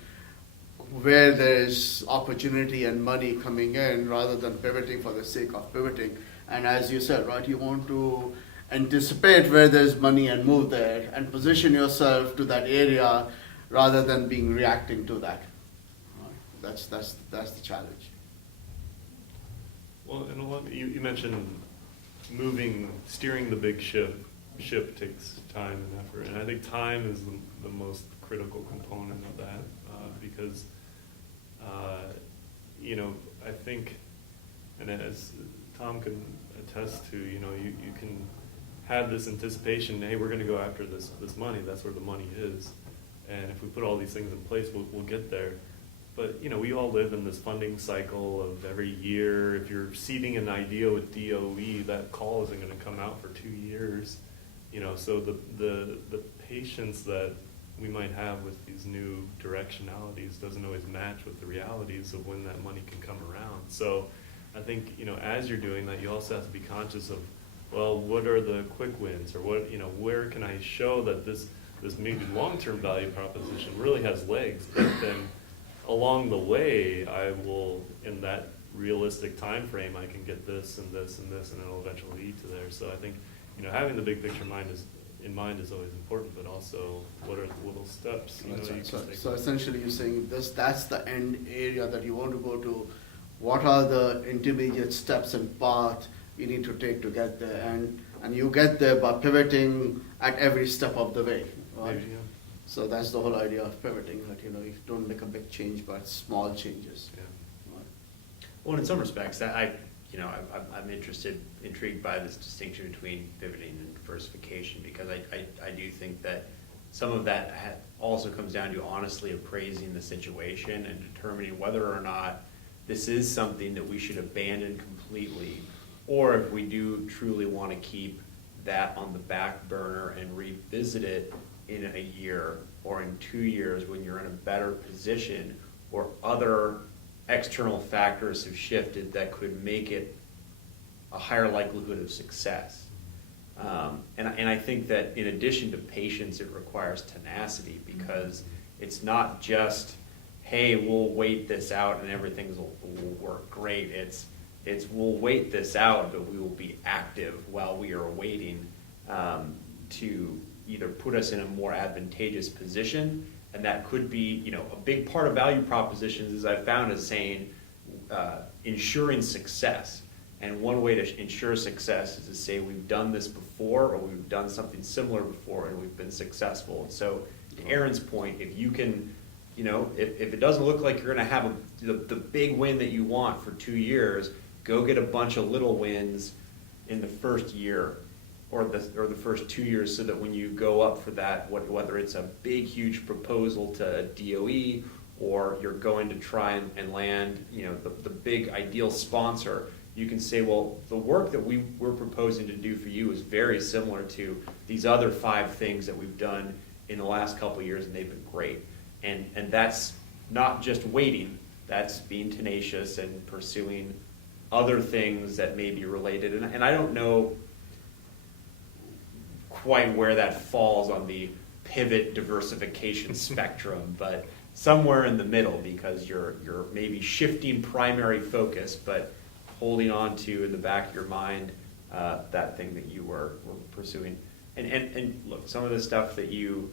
where there's opportunity and money coming in, rather than pivoting for the sake of pivoting. And as you said, right, you want to anticipate where there's money and move there, and position yourself to that area rather than being reacting to that. Right? That's the challenge. Well, and a lot, you mentioned steering the big ship takes time and effort, and I think time is the most critical component of that, because, you know, I think, and as Tom can attest to, you know, you can have this anticipation, hey, we're going to go after this money, that's where the money is, and if we put all these things in place, we'll get there. But, you know, we all live in this funding cycle of every year. If you're seeding an idea with DOE, that call isn't going to come out for 2 years. You know, so the patience that we might have with these new directionalities doesn't always match with the realities of when that money can come around. So I think, you know, as you're doing that, you also have to be conscious of, well, what are the quick wins, or what, you know, where can I show that this maybe long-term value proposition really has legs, but then along the way, I will, in that realistic time frame, I can get this and this and this, and it'll eventually lead to there. So I think, you know, having the big picture in mind is always important, but also what are the little steps, you know, you can take. So essentially, you're saying that's the end area that you want to go to. What are the intermediate steps and path you need to take to get there, and you get there by pivoting at every step of the way, right? Maybe, yeah. So that's the whole idea of pivoting, that, you know, you don't make a big change, but small changes. Yeah. Right? Well, in some respects, I'm intrigued by this distinction between pivoting and diversification, because I do think that some of that also comes down to honestly appraising the situation and determining whether or not this is something that we should abandon completely, or if we do truly want to keep that on the back burner and revisit it in a year or in 2 years when you're in a better position, or other external factors have shifted that could make it a higher likelihood of success. And I think that in addition to patience, it requires tenacity, because it's not just, hey, we'll wait this out and everything will work great. It's we'll wait this out, but we will be active while we are waiting, to either put us in a more advantageous position, and that could be, you know, a big part of value propositions, as I've found, is saying, ensuring success. And one way to ensure success is to say we've done this before, or we've done something similar before, and we've been successful. And so, to Aaron's point, if you can, you know, if it doesn't look like you're going to have the big win that you want for 2 years, go get a bunch of little wins in the first year, or the first 2 years, so that when you go up for that, whether it's a big, huge proposal to DOE, or you're going to try and land, you know, the big ideal sponsor, you can say, well, the work that we're proposing to do for you is very similar to these other 5 things that we've done in the last couple of years, and they've been great. And that's not just waiting, that's being tenacious and pursuing other things that may be related. And I don't know quite where that falls on the pivot diversification spectrum, but somewhere in the middle, because you're maybe shifting primary focus, but holding on to in the back of your mind that thing that you were pursuing. And look, some of the stuff that you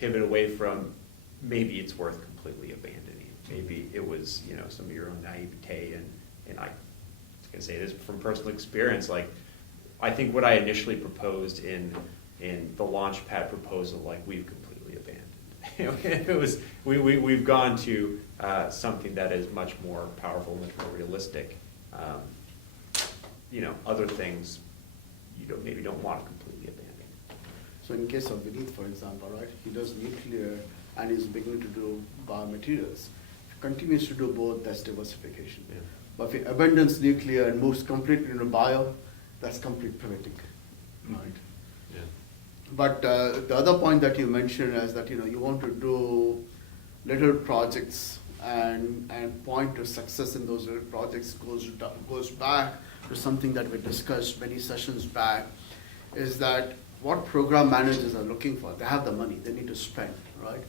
pivot away from, maybe it's worth completely abandoning. Maybe it was, you know, some of your own naivete, and I was gonna say this from personal experience, like, I think what I initially proposed in the Launchpad proposal, like, we've completely abandoned. It was, we've gone to something that is much more powerful, much more realistic. You know, other things you maybe don't want to completely abandon. So in case of Vineet, for example, right, he does nuclear and is beginning to do biomaterials. If he continues to do both, that's diversification. Yeah. But if he abandons nuclear and moves completely into bio, that's complete pivoting, right? Yeah. But the other point that you mentioned is that, you know, you want to do little projects and point to success in those little projects goes back to something that we discussed many sessions back, is that what program managers are looking for. They have the money, they need to spend, right?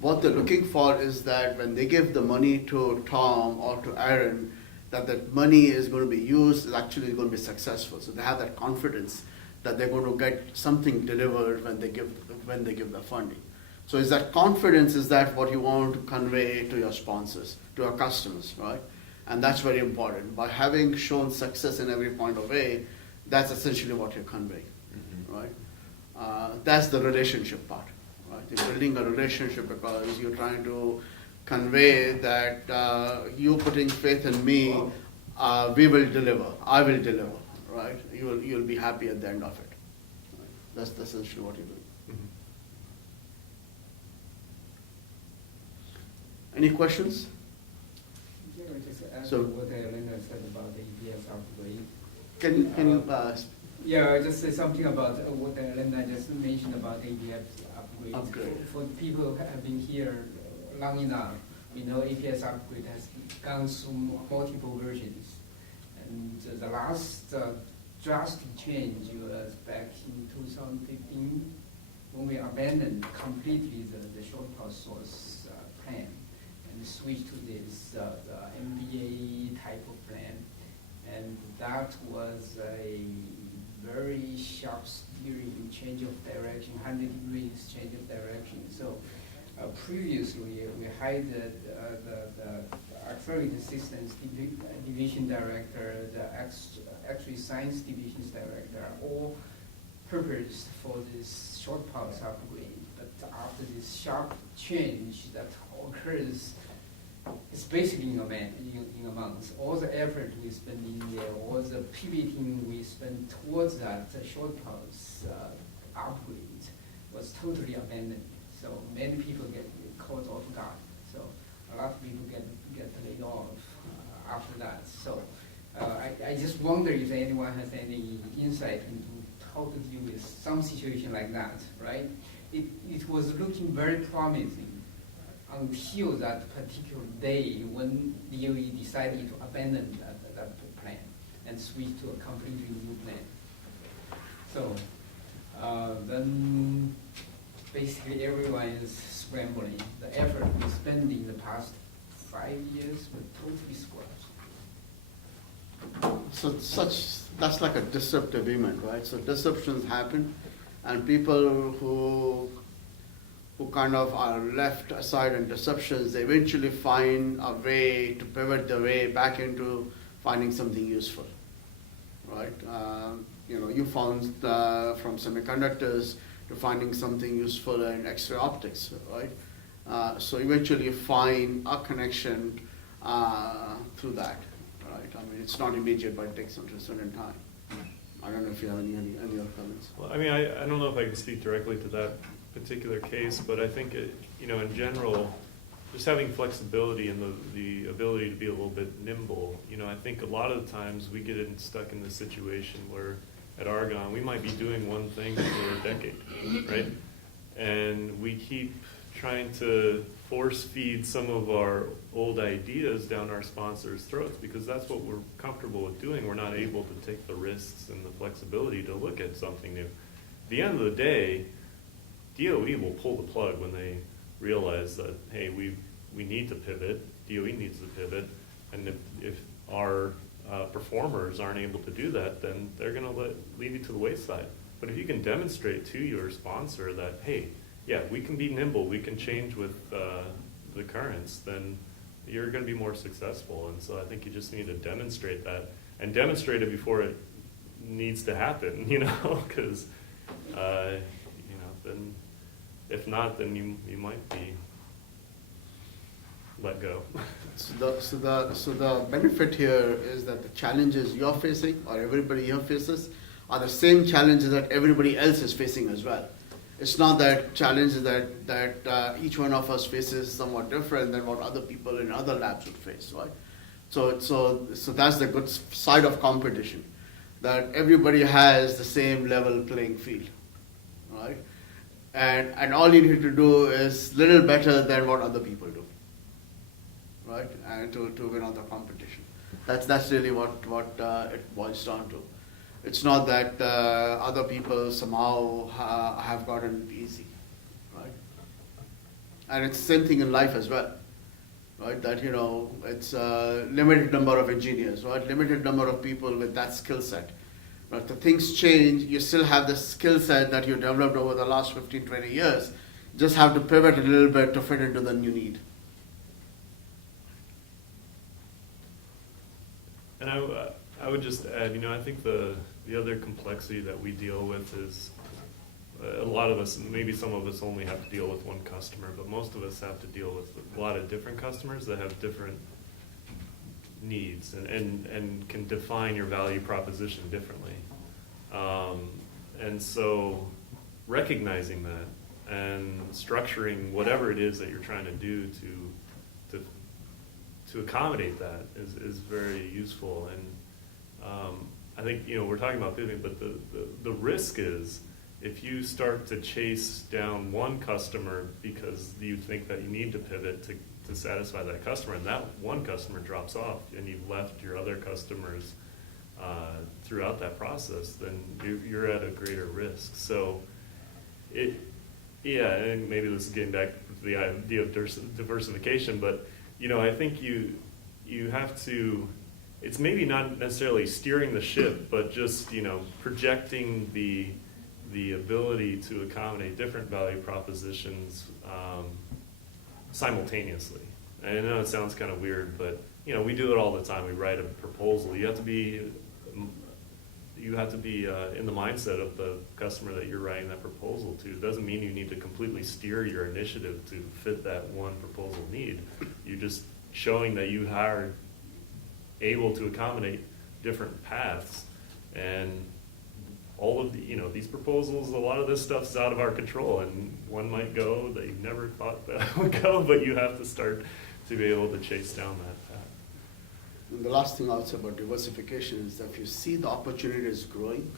What they're looking for is that when they give the money to Tom or to Aaron, that money is going to be used, is actually going to be successful. So they have that confidence that they're going to get something delivered when they give the funding. So is that confidence, is that what you want to convey to your sponsors, to your customers, right? And that's very important. By having shown success in every point of way, that's essentially what you're conveying, right? That's the relationship part, right? You're building a relationship because you're trying to convey that you putting faith in me, we will deliver, I will deliver, right? You'll be happy at the end of it. Right? That's essentially what you're doing. Any questions? Yeah, just add So- to what Elena said about the EPS upgrade. Can you Yeah, I just say something about what Elena just mentioned about APS upgrade. Upgrade. For people who have been here long enough, we know APS upgrade has gone through multiple versions. And the last drastic change was back in 2015 when we abandoned completely the short pulse source plan and switched to this the MBA type of plan. And that was a very sharp steering, change of direction, 100 degrees change of direction. So previously we hired the accelerated systems division director, the actually science divisions director, all purposed for this short pulse upgrade. But after this sharp change that occurs, it's basically in a month. All the effort we spend in there, all the pivoting we spend towards that short pulse upgrade was totally abandoned. So many people get caught off guard. So a lot of people get laid off after that. So I just wonder if anyone has any insight into how to deal with some situation like that, right? It was looking very promising until that particular day when DOE decided to abandon that plan and switch to a completely new plan. So then basically everyone is scrambling. The effort we spent in the past 5 years was totally squashed. So that's like a disruptive event, right? So disruptions happen, and people who kind of are left aside in disruptions, they eventually find a way to pivot their way back into finding something useful, right? You found from semiconductors to finding something useful in X-ray optics, right? So eventually you find a connection through that, right? I mean, it's not immediate, but it takes some certain time. I don't know if you have any other comments. Well, I mean, I don't know if I can speak directly to that particular case, but I think in general, just having flexibility and the ability to be a little bit nimble. I think a lot of the times we get stuck in this situation where at Argonne we might be doing one thing for a decade, right? And we keep trying to force feed some of our old ideas down our sponsors' throats because that's what we're comfortable with doing. We're not able to take the risks and the flexibility to look at something new. At the end of the day, DOE will pull the plug when they realize that, hey, we need to pivot, DOE needs to pivot, and if our performers aren't able to do that, then they're gonna leave you to the wayside. But if you can demonstrate to your sponsor that, hey, yeah, we can be nimble, we can change with the currents, then you're gonna be more successful. And so I think you just need to demonstrate that, and demonstrate it before it needs to happen, you know, because, you know, then, if not, then you might be let go. So the benefit here is that the challenges you're facing or everybody here faces are the same challenges that everybody else is facing as well. It's not that challenges that each one of us faces somewhat different than what other people in other labs would face, right? So that's the good side of competition, that everybody has the same level playing field, right? And all you need to do is little better than what other people do, right? And to win on the competition. That's really what it boils down to. It's not that other people somehow have gotten it easy, right? And it's the same thing in life as well, right? That, you know, it's a limited number of engineers, right? Limited number of people with that skill set. But the things change, you still have the skill set that you developed over the last 15, 20 years. Just have to pivot a little bit to fit into the new need. And I would just add, you know, I think the other complexity that we deal with is a lot of us, maybe some of us only have to deal with one customer, but most of us have to deal with a lot of different customers that have different needs and can define your value proposition differently. And so recognizing that and structuring whatever it is that you're trying to do to accommodate that is very useful. And I think, you know, we're talking about pivoting, but the risk is if you start to chase down one customer because you think that you need to pivot to satisfy that customer, and that one customer drops off and you've left your other customers throughout that process, then you're at a greater risk. So and maybe this is getting back to the idea of diversification, but, you know, I think you have to, it's maybe not necessarily steering the ship, but just, you know, projecting the ability to accommodate different value propositions simultaneously. And I know it sounds kind of weird, but, you know, we do it all the time. We write a proposal. You have to be in the mindset of the customer that you're writing that proposal to. It doesn't mean you need to completely steer your initiative to fit that one proposal need. You're just showing that you are able to accommodate different paths. And all of the, you know, these proposals, a lot of this stuff's out of our control, and one might go that you never thought that would go, but you have to start to be able to chase down that path. And the last thing I would say about diversification is that if you see the opportunity is growing,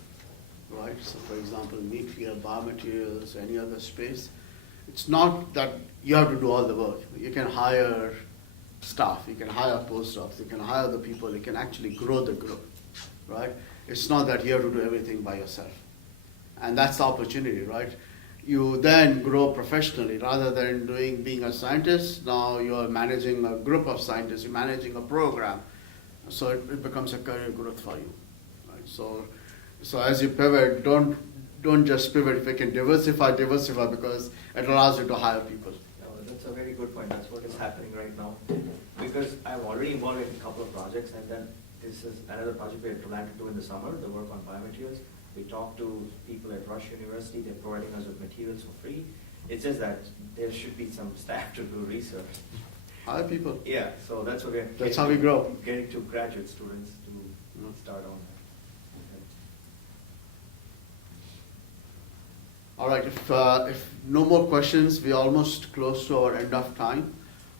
right? So for example, nuclear, biomaterials, any other space, it's not that you have to do all the work. You can hire staff, you can hire postdocs, you can hire the people, you can actually grow the group, right? It's not that you have to do everything by yourself. And that's the opportunity, right? You then grow professionally rather than being a scientist. Now you're managing a group of scientists, you're managing a program. So it becomes a career growth for you, right? So as you pivot, don't just pivot. If you can diversify because it allows you to hire people. That's a very good point. That's what is happening right now. Because I'm already involved in a couple of projects, and then this is another project we plan to do in the summer, the work on biomaterials. We talked to people at Rush University. They're providing us with materials for free. It's just that there should be some staff to do research. Hire people. Yeah, so that's what That's how we grow. Getting to graduate students to start on that. All right, if no more questions, we're almost close to our end of time.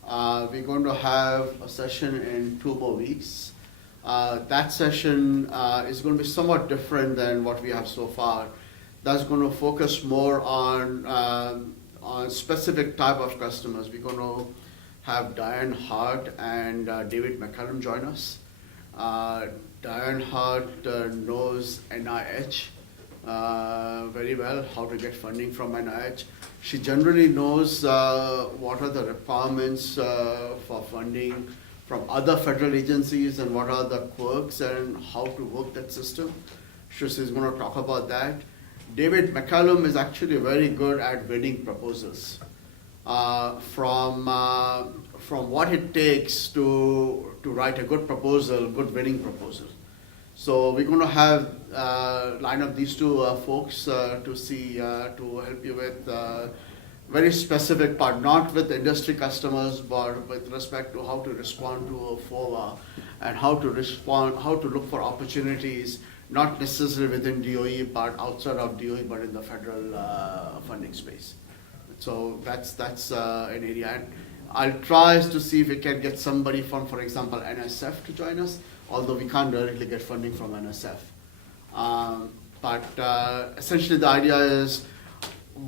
We're going to have a session in 2 more weeks. That session is going to be somewhat different than what we have so far. That's going to focus more on specific type of customers. We're going to have Diane Hart and David McCallum join us. Diane Hart knows NIH very well how to get funding from NIH. She generally knows what are the requirements for funding from other federal agencies and what are the quirks and how to work that system. So she's going to talk about that. David McCallum is actually very good at winning proposals. From what it takes to write a good proposal, good winning proposal. So we're going to have line up these two folks to see to help you with very specific part, not with industry customers, but with respect to how to respond to a FOA and how to look for opportunities, not necessarily within DOE, but outside of DOE, but in the federal funding space. So that's an area. And I'll try to see if we can get somebody from, for example, NSF to join us, although we can't directly get funding from NSF. But essentially the idea is,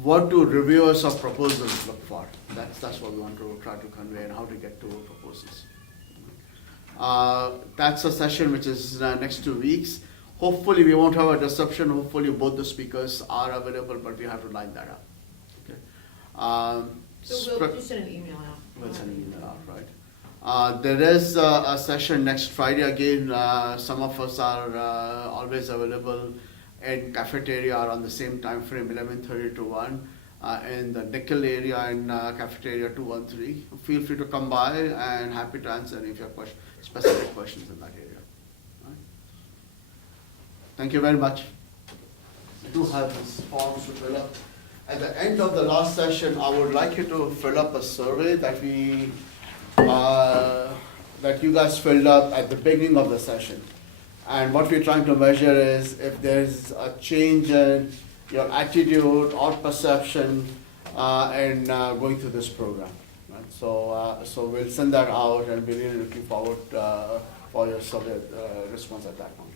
what do reviewers of proposals look for? That's what we want to try to convey, and how to get to proposals. That's a session which is next 2 weeks. Hopefully we won't have a disruption. Hopefully both the speakers are available, but we have to line that up. Okay. So we'll just send an email out. We'll send an email out, right? There is a session next Friday again. Some of us are always available in cafeteria on the same time frame, 11:30 to 1, in the Nickel area in cafeteria 213. Feel free to come by, and happy to answer any of your specific questions in that area. All right. Thank you very much. I do have these forms to fill up. At the end of the last session, I would like you to fill up a survey that that you guys filled up at the beginning of the session. And what we're trying to measure is if there's a change in your attitude or perception in going through this program. Right? So we'll send that out, and we're really looking forward for your survey response at that point.